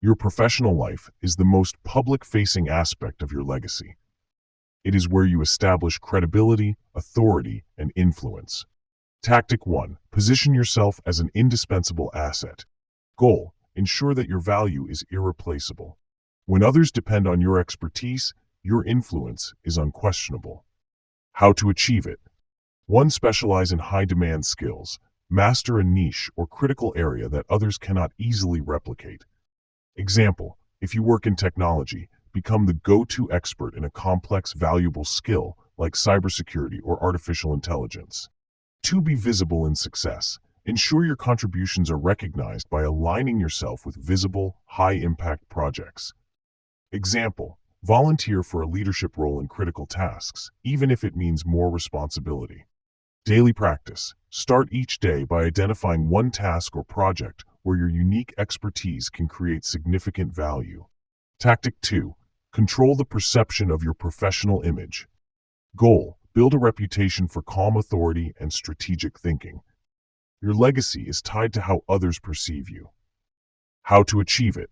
Your professional life is the most public-facing aspect of your legacy. It is where you establish credibility, authority, and influence. Tactic 1. Position yourself as an indispensable asset. Goal: ensure that your value is irreplaceable. When others depend on your expertise, your influence is unquestionable. How to achieve it? 1. Specialize in high-demand skills. Master a niche or critical area that others cannot easily replicate. Example: if you work in technology, become the go-to expert in a complex, valuable skill like cybersecurity or artificial intelligence. 2. Be visible in success. Ensure your contributions are recognized by aligning yourself with visible, high-impact projects. Example: volunteer for a leadership role in critical tasks, even if it means more responsibility. Daily practice. Start each day by identifying one task or project where your unique expertise can create significant value. Tactic 2. Control the perception of your professional image. Goal: build a reputation for calm authority and strategic thinking. Your legacy is tied to how others perceive you. How to achieve it?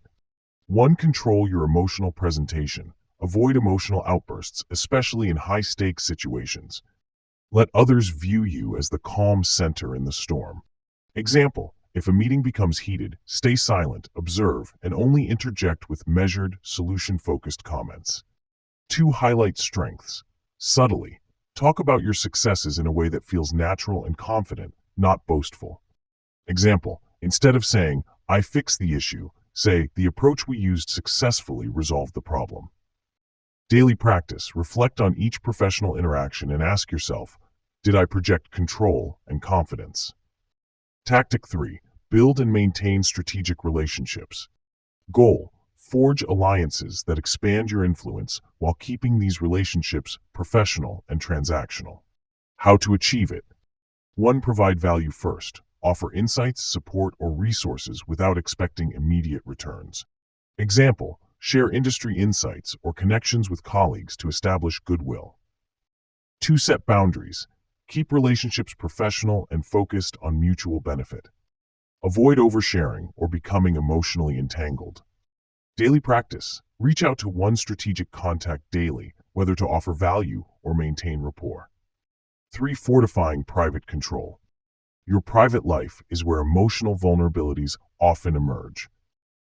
1. Control your emotional presentation. Avoid emotional outbursts, especially in high-stakes situations. Let others view you as the calm center in the storm. Example: if a meeting becomes heated, stay silent, observe, and only interject with measured, solution-focused comments. 2. Highlight strengths. Subtly. Talk about your successes in a way that feels natural and confident, not boastful. Example: instead of saying, "I fixed the issue," say, "The approach we used successfully resolved the problem." Daily practice. Reflect on each professional interaction and ask yourself, did I project control and confidence? Tactic 3. Build and maintain strategic relationships. Goal: forge alliances that expand your influence while keeping these relationships professional and transactional. How to achieve it? 1. Provide value first. offer insights, support, or resources without expecting immediate returns. Example, share industry insights or connections with colleagues to establish goodwill. 2. Set boundaries. Keep relationships professional and focused on mutual benefit. Avoid oversharing or becoming emotionally entangled. Daily practice. Reach out to one strategic contact daily, whether to offer value or maintain rapport. 3. Fortifying private control. Your private life is where emotional vulnerabilities often emerge.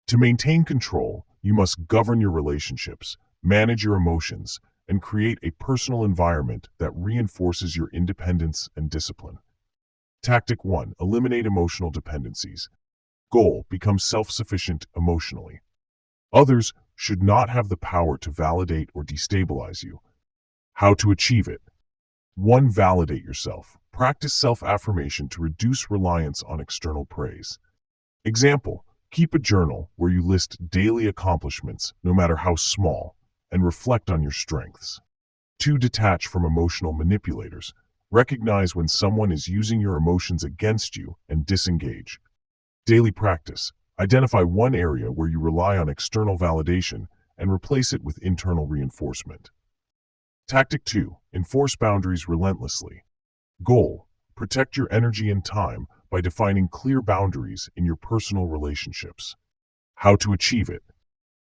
To maintain control, you must govern your relationships, manage your emotions, and create a personal environment that reinforces your independence and discipline. Tactic 1. Eliminate emotional dependencies. Goal: become self-sufficient emotionally. Others should not have the power to validate or destabilize you. How to achieve it? 1. Validate yourself. Practice self-affirmation to reduce reliance on external praise. Example, keep a journal where you list daily accomplishments, no matter how small, and reflect on your strengths. 2. Detach from emotional manipulators. Recognize when someone is using your emotions against you and disengage. Daily practice. Identify one area where you rely on external validation and replace it with internal reinforcement. Tactic 2. Enforce boundaries relentlessly. Goal: protect your energy and time by defining clear boundaries in your personal relationships. How to achieve it?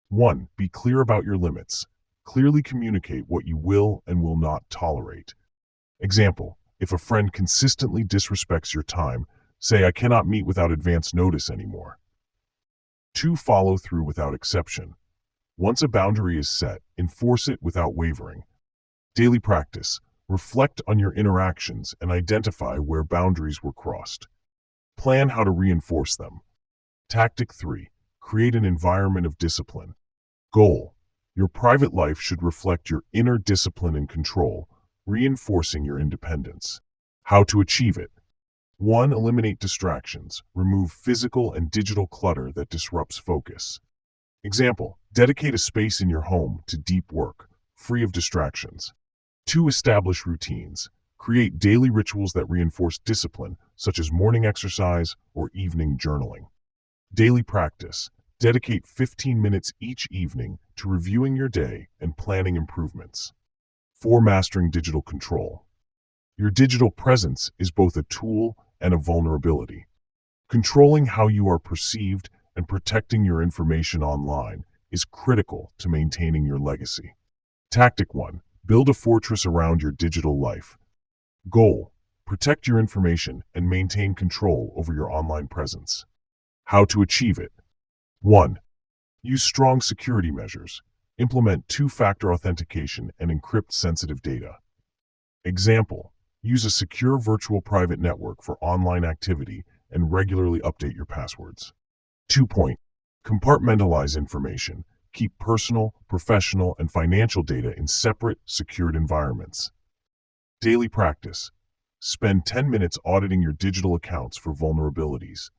1. Be clear about your limits. Clearly communicate what you will and will not tolerate. Example, if a friend consistently disrespects your time, say, "I cannot meet without advance notice anymore." 2. Follow through without exception. Once a boundary is set, enforce it without wavering. Daily practice. Reflect on your interactions and identify where boundaries were crossed. Plan how to reinforce them. Tactic 3. Create an environment of discipline. Goal: your private life should reflect your inner discipline and control, reinforcing your independence. How to achieve it? 1. Eliminate distractions. Remove physical and digital clutter that disrupts focus. Example, dedicate a space in your home to deep work, free of distractions. 2. Establish routines. Create daily rituals that reinforce discipline, such as morning exercise or evening journaling. Daily practice. Dedicate 15 minutes each evening to reviewing your day and planning improvements. 4. Mastering digital control. Your digital presence is both a tool and a vulnerability. Controlling how you are perceived and protecting your information online is critical to maintaining your legacy. Tactic 1. Build a fortress around your digital life. Goal: protect your information and maintain control over your online presence. How to achieve it? 1. Use strong security measures. Implement two-factor authentication and encrypt sensitive data. Example, use a secure virtual private network for online activity and regularly update your passwords. 2. Compartmentalize information. Keep personal, professional, and financial data in separate, secured environments. Daily practice. Spend 10 minutes auditing your digital accounts for vulnerabilities.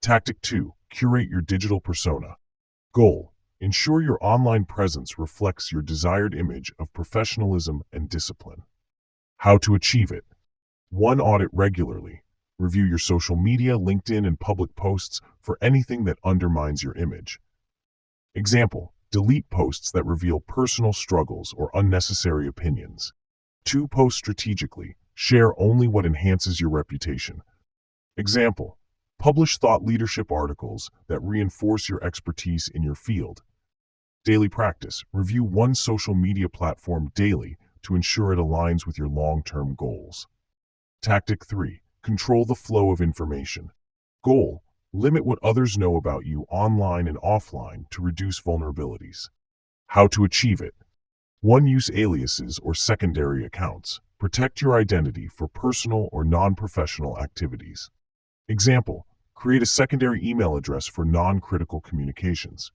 Tactic 2. Curate your digital persona. Goal: ensure your online presence reflects your desired image of professionalism and discipline. How to achieve it? 1. Audit regularly. Review your social media, LinkedIn, and public posts for anything that undermines your image. Example, delete posts that reveal personal struggles or unnecessary opinions. 2. Post strategically. Share only what enhances your reputation. Example, publish thought leadership articles that reinforce your expertise in your field. Daily practice. Review one social media platform daily to ensure it aligns with your long-term goals. Tactic 3. Control the flow of information. Goal: limit what others know about you online and offline to reduce vulnerabilities. How to achieve it? 1. Use aliases or secondary accounts. Protect your identity for personal or non-professional activities. Example, create a secondary email address for non-critical communications.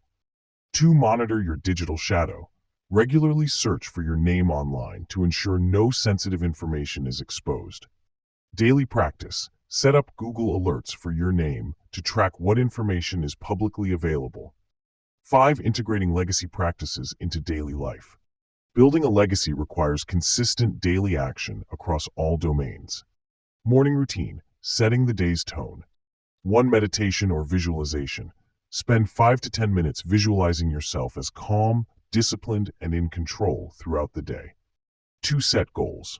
2. Monitor your digital shadow. Regularly search for your name online to ensure no sensitive information is exposed. Daily practice. Set up Google Alerts for your name to track what information is publicly available. 5. Integrating legacy practices into daily life. Building a legacy requires consistent daily action across all domains. Morning routine. setting the day's tone. 1. Meditation or visualization. Spend 5 to 10 minutes visualizing yourself as calm, disciplined, and in control throughout the day. 2. Set goals.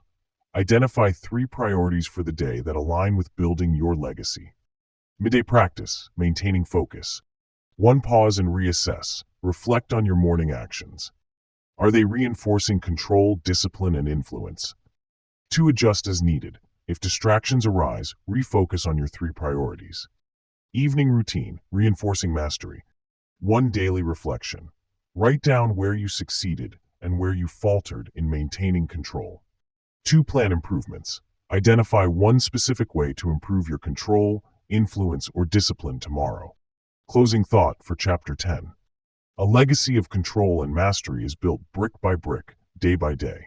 Identify 3 priorities for the day that align with building your legacy. Midday practice, maintaining focus. 1. Pause and reassess. Reflect on your morning actions. Are they reinforcing control, discipline, and influence? 2. Adjust as needed. If distractions arise, refocus on your 3 priorities. Evening routine, reinforcing mastery. 1. Daily reflection. Write down where you succeeded and where you faltered in maintaining control. 2. Plan improvements. Identify 1 specific way to improve your control, influence, or discipline tomorrow. Closing thought for Chapter 10. A legacy of control and mastery is built brick by brick, day by day.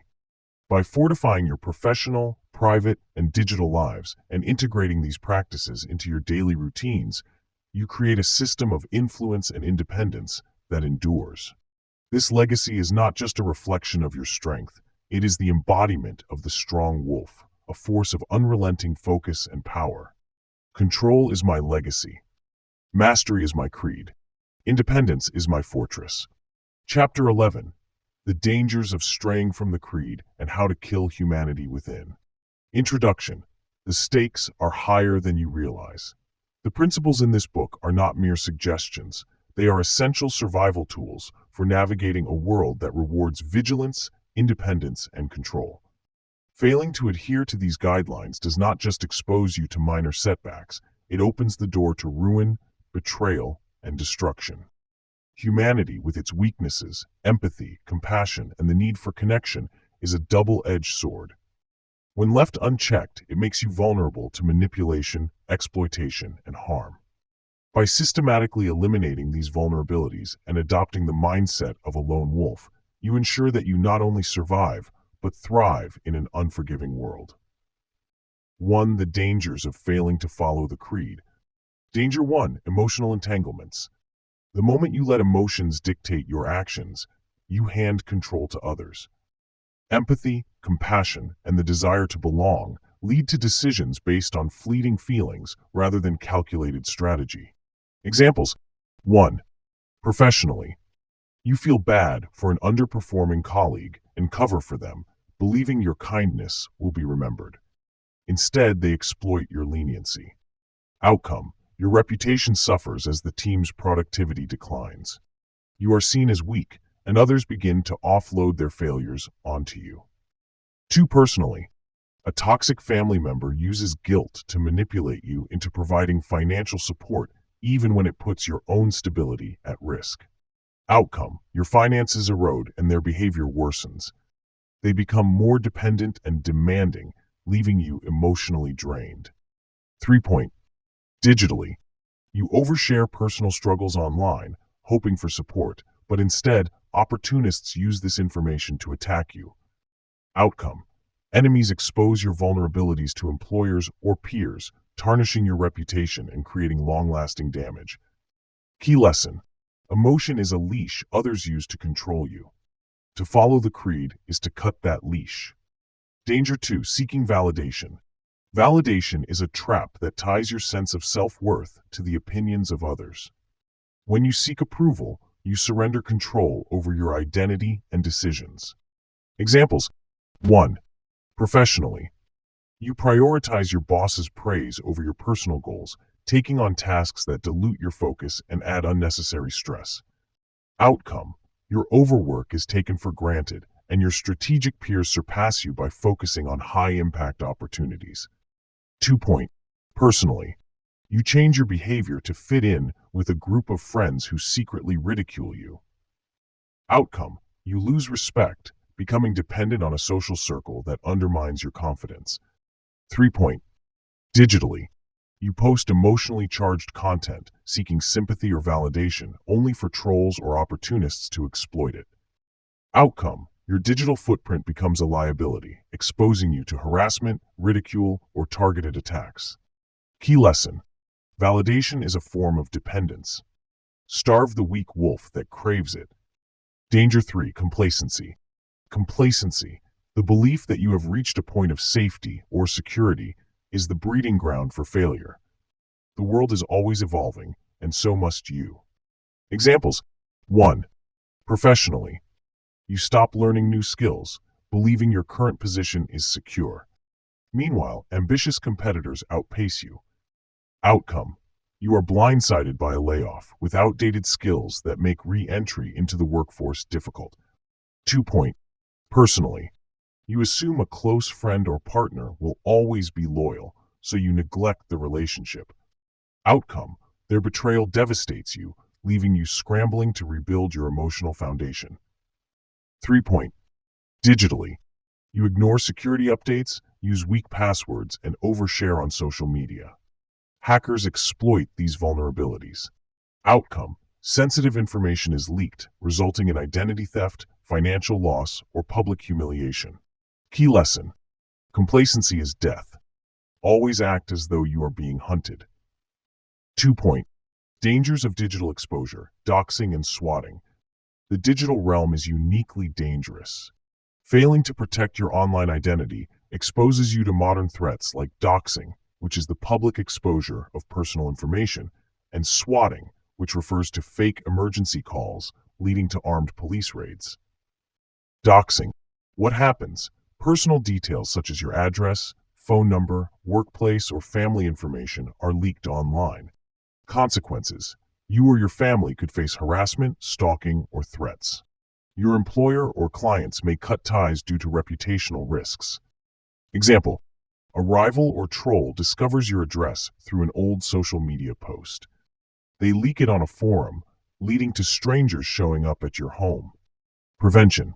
By fortifying your professional, private, and digital lives and integrating these practices into your daily routines, you create a system of influence and independence that endures. This legacy is not just a reflection of your strength, it is the embodiment of the strong wolf, a force of unrelenting focus and power. Control is my legacy. Mastery is my creed. Independence is my fortress. Chapter 11. The dangers of straying from the creed and how to kill humanity within. Introduction. The stakes are higher than you realize. The principles in this book are not mere suggestions. They are essential survival tools for navigating a world that rewards vigilance, independence, and control. Failing to adhere to these guidelines does not just expose you to minor setbacks, it opens the door to ruin, betrayal, and destruction. Humanity, with its weaknesses, empathy, compassion, and the need for connection, is a double-edged sword. When left unchecked, it makes you vulnerable to manipulation, exploitation, and harm. By systematically eliminating these vulnerabilities and adopting the mindset of a lone wolf, you ensure that you not only survive, but thrive in an unforgiving world. 1. The dangers of failing to follow the creed. Danger 1. Emotional entanglements. The moment you let emotions dictate your actions, you hand control to others. Empathy, compassion, and the desire to belong lead to decisions based on fleeting feelings rather than calculated strategy. Examples. 1. Professionally. You feel bad for an underperforming colleague and cover for them, believing your kindness will be remembered. Instead, they exploit your leniency. Outcome. Your reputation suffers as the team's productivity declines. You are seen as weak, and others begin to offload their failures onto you. 2. Personally. A toxic family member uses guilt to manipulate you into providing financial support even when it puts your own stability at risk. Outcome. Your finances erode and their behavior worsens. They become more dependent and demanding, leaving you emotionally drained. 3. Digitally. You overshare personal struggles online, hoping for support, but instead, opportunists use this information to attack you. Outcome. Enemies expose your vulnerabilities to employers or peers, tarnishing your reputation and creating long-lasting damage. Key lesson. Emotion is a leash others use to control you. To follow the creed is to cut that leash. Danger 2. Seeking validation. Validation is a trap that ties your sense of self-worth to the opinions of others. When you seek approval, you surrender control over your identity and decisions. Examples. 1. Professionally. You prioritize your boss's praise over your personal goals, taking on tasks that dilute your focus and add unnecessary stress. Outcome. Your overwork is taken for granted, and your strategic peers surpass you by focusing on high-impact opportunities. 2. Personally. You change your behavior to fit in with a group of friends who secretly ridicule you. Outcome. You lose respect, becoming dependent on a social circle that undermines your confidence. 3. Digitally. You post emotionally charged content, seeking sympathy or validation, only for trolls or opportunists to exploit it. Outcome. Your digital footprint becomes a liability, exposing you to harassment, ridicule, or targeted attacks. Key lesson. Validation is a form of dependence. Starve the weak wolf that craves it. Danger 3. Complacency. Complacency, the belief that you have reached a point of safety or security, is the breeding ground for failure. The world is always evolving, and so must you. Examples. 1. Professionally, you stop learning new skills, believing your current position is secure. Meanwhile, ambitious competitors outpace you. Outcome. You are blindsided by a layoff with outdated skills that make re-entry into the workforce difficult. 2. Personally, you assume a close friend or partner will always be loyal, so you neglect the relationship. Outcome. Their betrayal devastates you, leaving you scrambling to rebuild your emotional foundation. 3. Digitally, you ignore security updates, use weak passwords, and overshare on social media. Hackers exploit these vulnerabilities. Outcome. Sensitive information is leaked, resulting in identity theft, financial loss, or public humiliation. Key lesson. Complacency is death. Always act as though you are being hunted. 2. Dangers of digital exposure, doxing and swatting. The digital realm is uniquely dangerous. Failing to protect your online identity exposes you to modern threats like doxing, which is the public exposure of personal information, and swatting, which refers to fake emergency calls leading to armed police raids. Doxing. What happens? Personal details such as your address, phone number, workplace, or family information are leaked online. Consequences. You or your family could face harassment, stalking, or threats. Your employer or clients may cut ties due to reputational risks. Example. A rival or troll discovers your address through an old social media post. They leak it on a forum, leading to strangers showing up at your home. Prevention.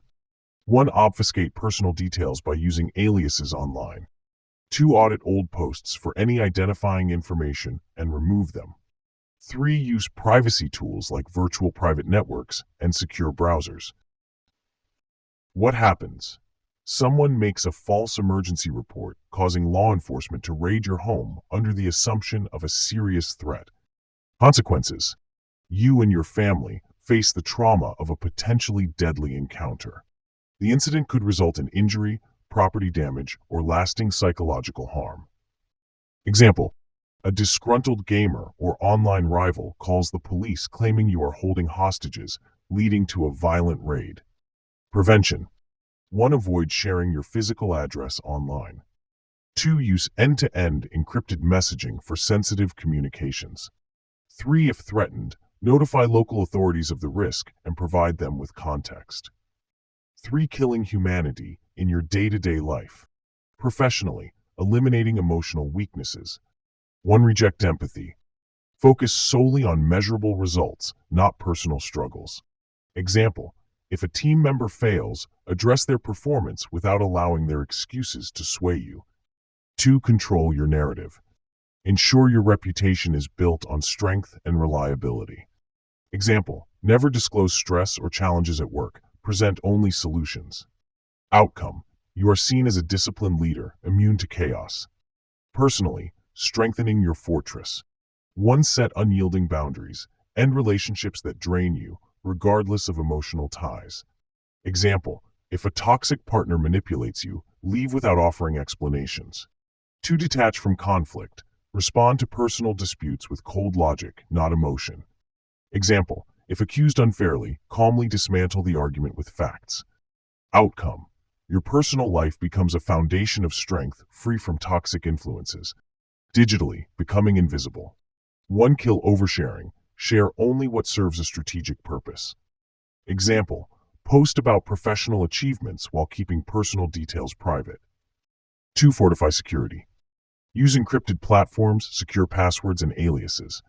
1. Obfuscate personal details by using aliases online. 2. Audit old posts for any identifying information and remove them. 3. Use privacy tools like virtual private networks and secure browsers. What happens? Someone makes a false emergency report, causing law enforcement to raid your home under the assumption of a serious threat. Consequences. You and your family face the trauma of a potentially deadly encounter. The incident could result in injury, property damage, or lasting psychological harm. Example. A disgruntled gamer or online rival calls the police claiming you are holding hostages, leading to a violent raid. Prevention. 1. Avoid sharing your physical address online. 2. Use end-to-end encrypted messaging for sensitive communications. 3. If threatened, notify local authorities of the risk and provide them with context. 3. Killing humanity in your day-to-day life. Professionally, eliminating emotional weaknesses. 1. Reject empathy. Focus solely on measurable results, not personal struggles. Example. If a team member fails, address their performance without allowing their excuses to sway you. 2. Control your narrative. Ensure your reputation is built on strength and reliability. Example. Never disclose stress or challenges at work. Present only solutions. Outcome. You are seen as a disciplined leader, immune to chaos. Personally, strengthening your fortress. 1. Set unyielding boundaries. End relationships that drain you, regardless of emotional ties. Example. If a toxic partner manipulates you, leave without offering explanations. 2. Detach from conflict. Respond to personal disputes with cold logic, not emotion. Example. If accused unfairly, calmly dismantle the argument with facts. Outcome. Your personal life becomes a foundation of strength, free from toxic influences. Digitally, becoming invisible. 1. Kill oversharing. Share only what serves a strategic purpose. Example. Post about professional achievements while keeping personal details private. 2. Fortify security. Use encrypted platforms, secure passwords, and aliases.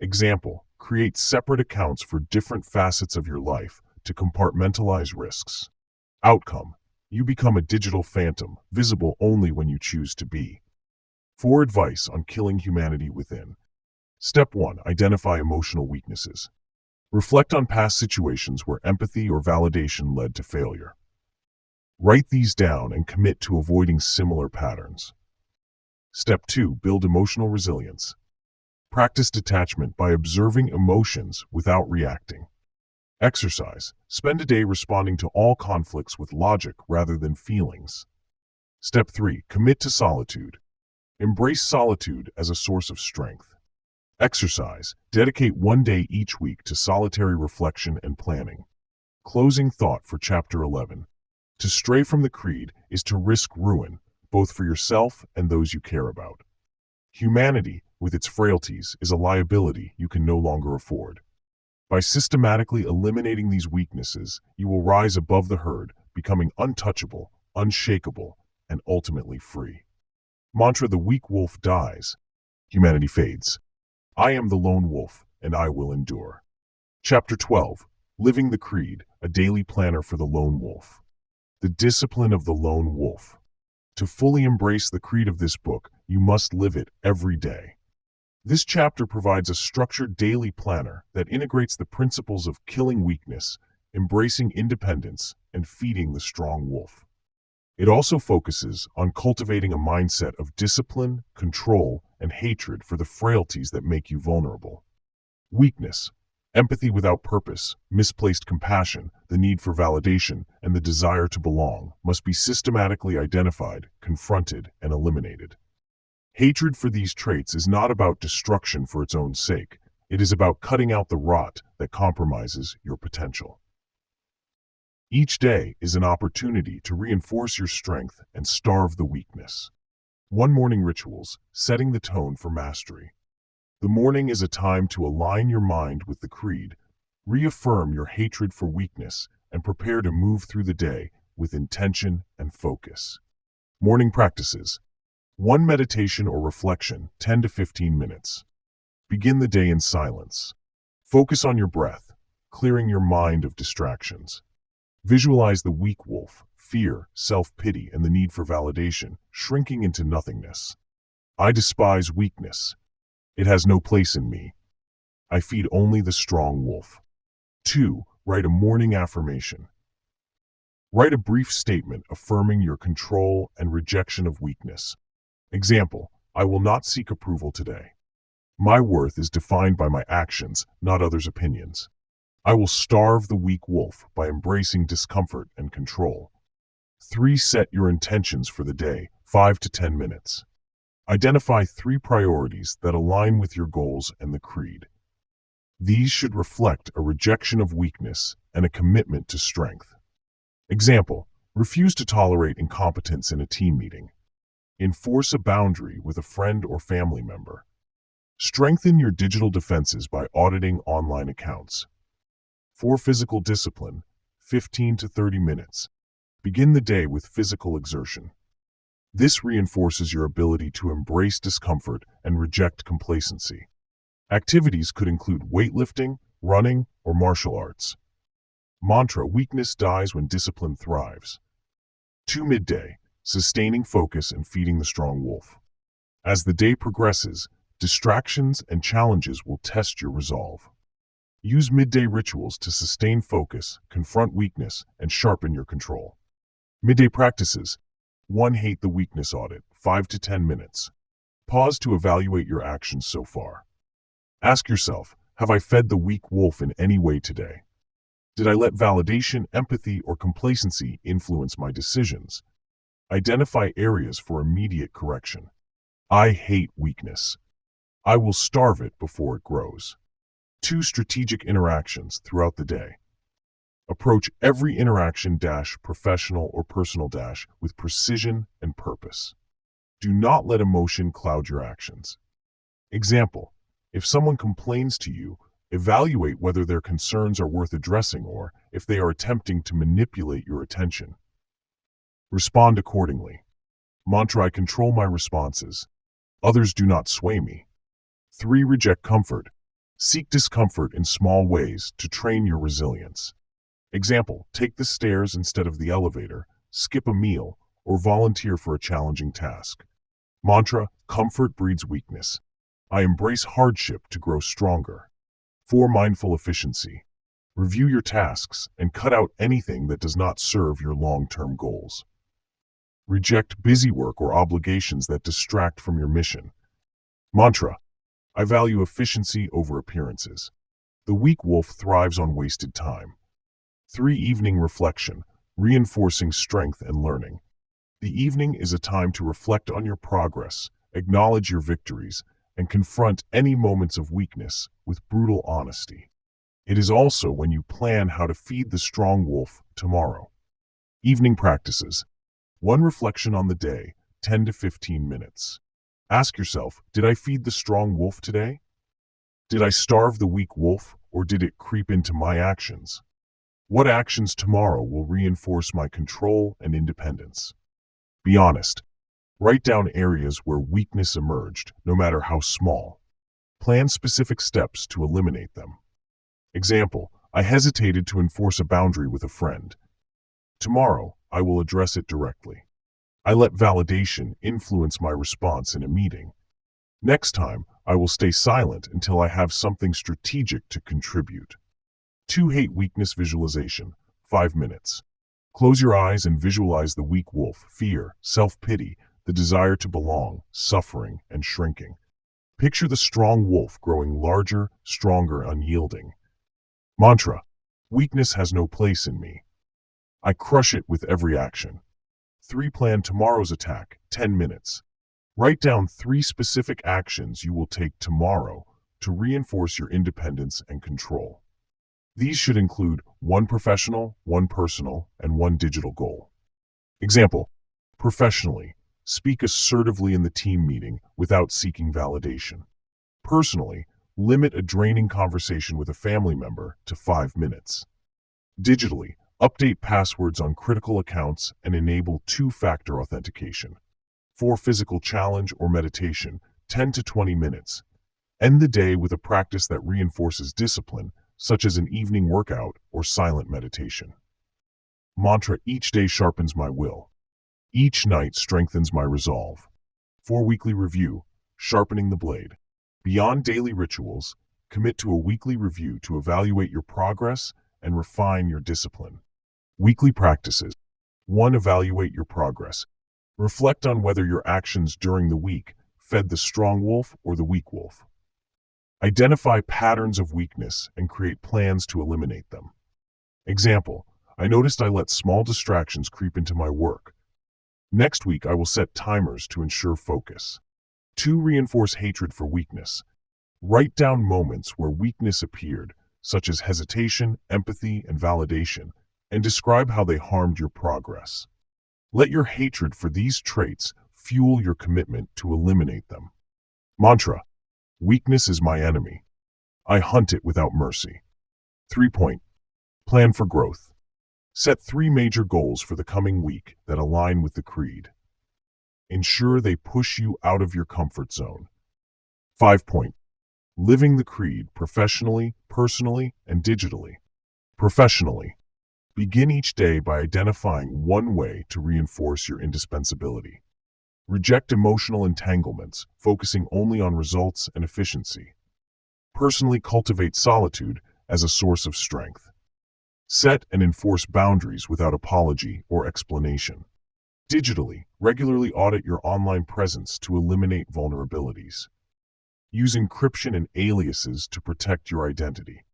Example. Create separate accounts for different facets of your life to compartmentalize risks. Outcome. You become a digital phantom, visible only when you choose to be. 4. Advice on killing humanity within. Step 1. Identify emotional weaknesses. Reflect on past situations where empathy or validation led to failure. Write these down and commit to avoiding similar patterns. Step 2. Build emotional resilience. Practice detachment by observing emotions without reacting. Exercise. Spend a day responding to all conflicts with logic rather than feelings. Step 3. Commit to solitude. Embrace solitude as a source of strength. Exercise. Dedicate one day each week to solitary reflection and planning. Closing thought for Chapter 11. To stray from the creed is to risk ruin, both for yourself and those you care about. Humanity, with its frailties, is a liability you can no longer afford. By systematically eliminating these weaknesses, you will rise above the herd, becoming untouchable, unshakable, and ultimately free. Mantra: the weak wolf dies, humanity fades. I am the lone wolf, and I will endure. Chapter 12. Living the Creed, a daily planner for the lone wolf. The discipline of the lone wolf. To fully embrace the creed of this book, you must live it every day. This chapter provides a structured daily planner that integrates the principles of killing weakness, embracing independence, and feeding the strong wolf. It also focuses on cultivating a mindset of discipline, control, and hatred for the frailties that make you vulnerable. Weakness, empathy without purpose, misplaced compassion, the need for validation, and the desire to belong must be systematically identified, confronted, and eliminated. Hatred for these traits is not about destruction for its own sake. It is about cutting out the rot that compromises your potential. Each day is an opportunity to reinforce your strength and starve the weakness. One morning rituals, setting the tone for mastery. The morning is a time to align your mind with the creed, reaffirm your hatred for weakness, and prepare to move through the day with intention and focus. Morning practices. One meditation or reflection, 10 to 15 minutes. Begin the day in silence. Focus on your breath, clearing your mind of distractions. Visualize the weak wolf, fear, self-pity, and the need for validation, shrinking into nothingness. I despise weakness. It has no place in me. I feed only the strong wolf. 2. Write a morning affirmation. Write a brief statement affirming your control and rejection of weakness. Example: I will not seek approval today. My worth is defined by my actions, not others' opinions. I will starve the weak wolf by embracing discomfort and control. 3. Set your intentions for the day, 5 to 10 minutes. Identify 3 priorities that align with your goals and the creed. These should reflect a rejection of weakness and a commitment to strength. Example: refuse to tolerate incompetence in a team meeting. Enforce a boundary with a friend or family member. Strengthen your digital defenses by auditing online accounts. 4. Physical discipline, 15 to 30 minutes. Begin the day with physical exertion. This reinforces your ability to embrace discomfort and reject complacency. Activities could include weightlifting, running, or martial arts. Mantra: weakness dies when discipline thrives. 2. Midday, sustaining focus and feeding the strong wolf. As the day progresses, distractions and challenges will test your resolve. Use midday rituals to sustain focus, confront weakness, and sharpen your control. Midday practices. 1. Hate the weakness audit, 5 to 10 minutes. Pause to evaluate your actions so far. Ask yourself, have I fed the weak wolf in any way today? Did I let validation, empathy, or complacency influence my decisions? Identify areas for immediate correction. I hate weakness. I will starve it before it grows. 2. Strategic interactions throughout the day. Approach every interaction, professional or personal, with precision and purpose. Do not let emotion cloud your actions. Example: if someone complains to you, evaluate whether their concerns are worth addressing or if they are attempting to manipulate your attention. Respond accordingly. Mantra: I control my responses. Others do not sway me. 3. Reject comfort. Seek discomfort in small ways to train your resilience. Example: take the stairs instead of the elevator, skip a meal, or volunteer for a challenging task. Mantra: comfort breeds weakness. I embrace hardship to grow stronger. 4. Mindful efficiency. Review your tasks and cut out anything that does not serve your long-term goals. Reject busy work or obligations that distract from your mission. Mantra: I value efficiency over appearances. The weak wolf thrives on wasted time. 3. Evening reflection, reinforcing strength and learning. The evening is a time to reflect on your progress acknowledge your victories, and confront any moments of weakness with brutal honesty. It is also when you plan how to feed the strong wolf tomorrow. Evening practices. One reflection on the day, 10 to 15 minutes. Ask yourself, did I feed the strong wolf today? Did I starve the weak wolf, or did it creep into my actions? What actions tomorrow will reinforce my control and independence? Be honest. Write down areas where weakness emerged, no matter how small. Plan specific steps to eliminate them. Example, I hesitated to enforce a boundary with a friend. Tomorrow, I will address it directly. I let validation influence my response in a meeting. Next time, I will stay silent until I have something strategic to contribute. 2. Hate weakness visualization. 5 minutes. Close your eyes and visualize the weak wolf, fear, self-pity, the desire to belong, suffering, and shrinking. Picture the strong wolf growing larger, stronger, unyielding. Mantra: weakness has no place in me. I crush it with every action. 3. Plan tomorrow's attack. 10 minutes. Write down 3 specific actions you will take tomorrow to reinforce your independence and control. These should include 1 professional, 1 personal, and 1 digital goal. Example: professionally, speak assertively in the team meeting without seeking validation. Personally, limit a draining conversation with a family member to 5 minutes. Digitally, update passwords on critical accounts and enable 2-factor authentication. 4. Physical challenge or meditation, 10 to 20 minutes. End the day with a practice that reinforces discipline, such as an evening workout or silent meditation. Mantra: each day sharpens my will. Each night strengthens my resolve. 4. Weekly review, sharpening the blade. Beyond daily rituals, commit to a weekly review to evaluate your progress and refine your discipline. Weekly practices. 1. Evaluate your progress. Reflect on whether your actions during the week fed the strong wolf or the weak wolf. Identify patterns of weakness and create plans to eliminate them. Example: I noticed I let small distractions creep into my work. Next week, I will set timers to ensure focus. 2. Reinforce hatred for weakness. Write down moments where weakness appeared, such as hesitation, empathy, and validation, and describe how they harmed your progress. Let your hatred for these traits fuel your commitment to eliminate them. Mantra: weakness is my enemy. I hunt it without mercy. 3. Plan for growth. Set 3 major goals for the coming week that align with the creed. Ensure they push you out of your comfort zone. 5. Living the creed professionally, personally, and digitally. Professionally, begin each day by identifying 1 way to reinforce your indispensability. Reject emotional entanglements, focusing only on results and efficiency. Personally, cultivate solitude as a source of strength. Set and enforce boundaries without apology or explanation. Digitally, regularly audit your online presence to eliminate vulnerabilities. Use encryption and aliases to protect your identity.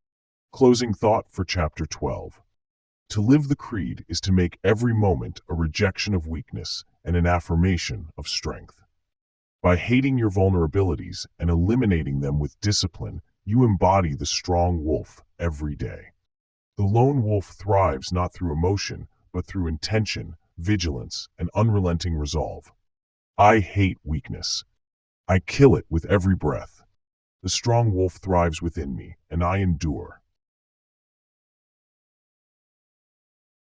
Closing thought for Chapter 12. To live the creed is to make every moment a rejection of weakness and an affirmation of strength. By hating your vulnerabilities and eliminating them with discipline, you embody the strong wolf every day. The lone wolf thrives not through emotion, but through intention, vigilance, and unrelenting resolve. I hate weakness. I kill it with every breath. The strong wolf thrives within me, and I endure.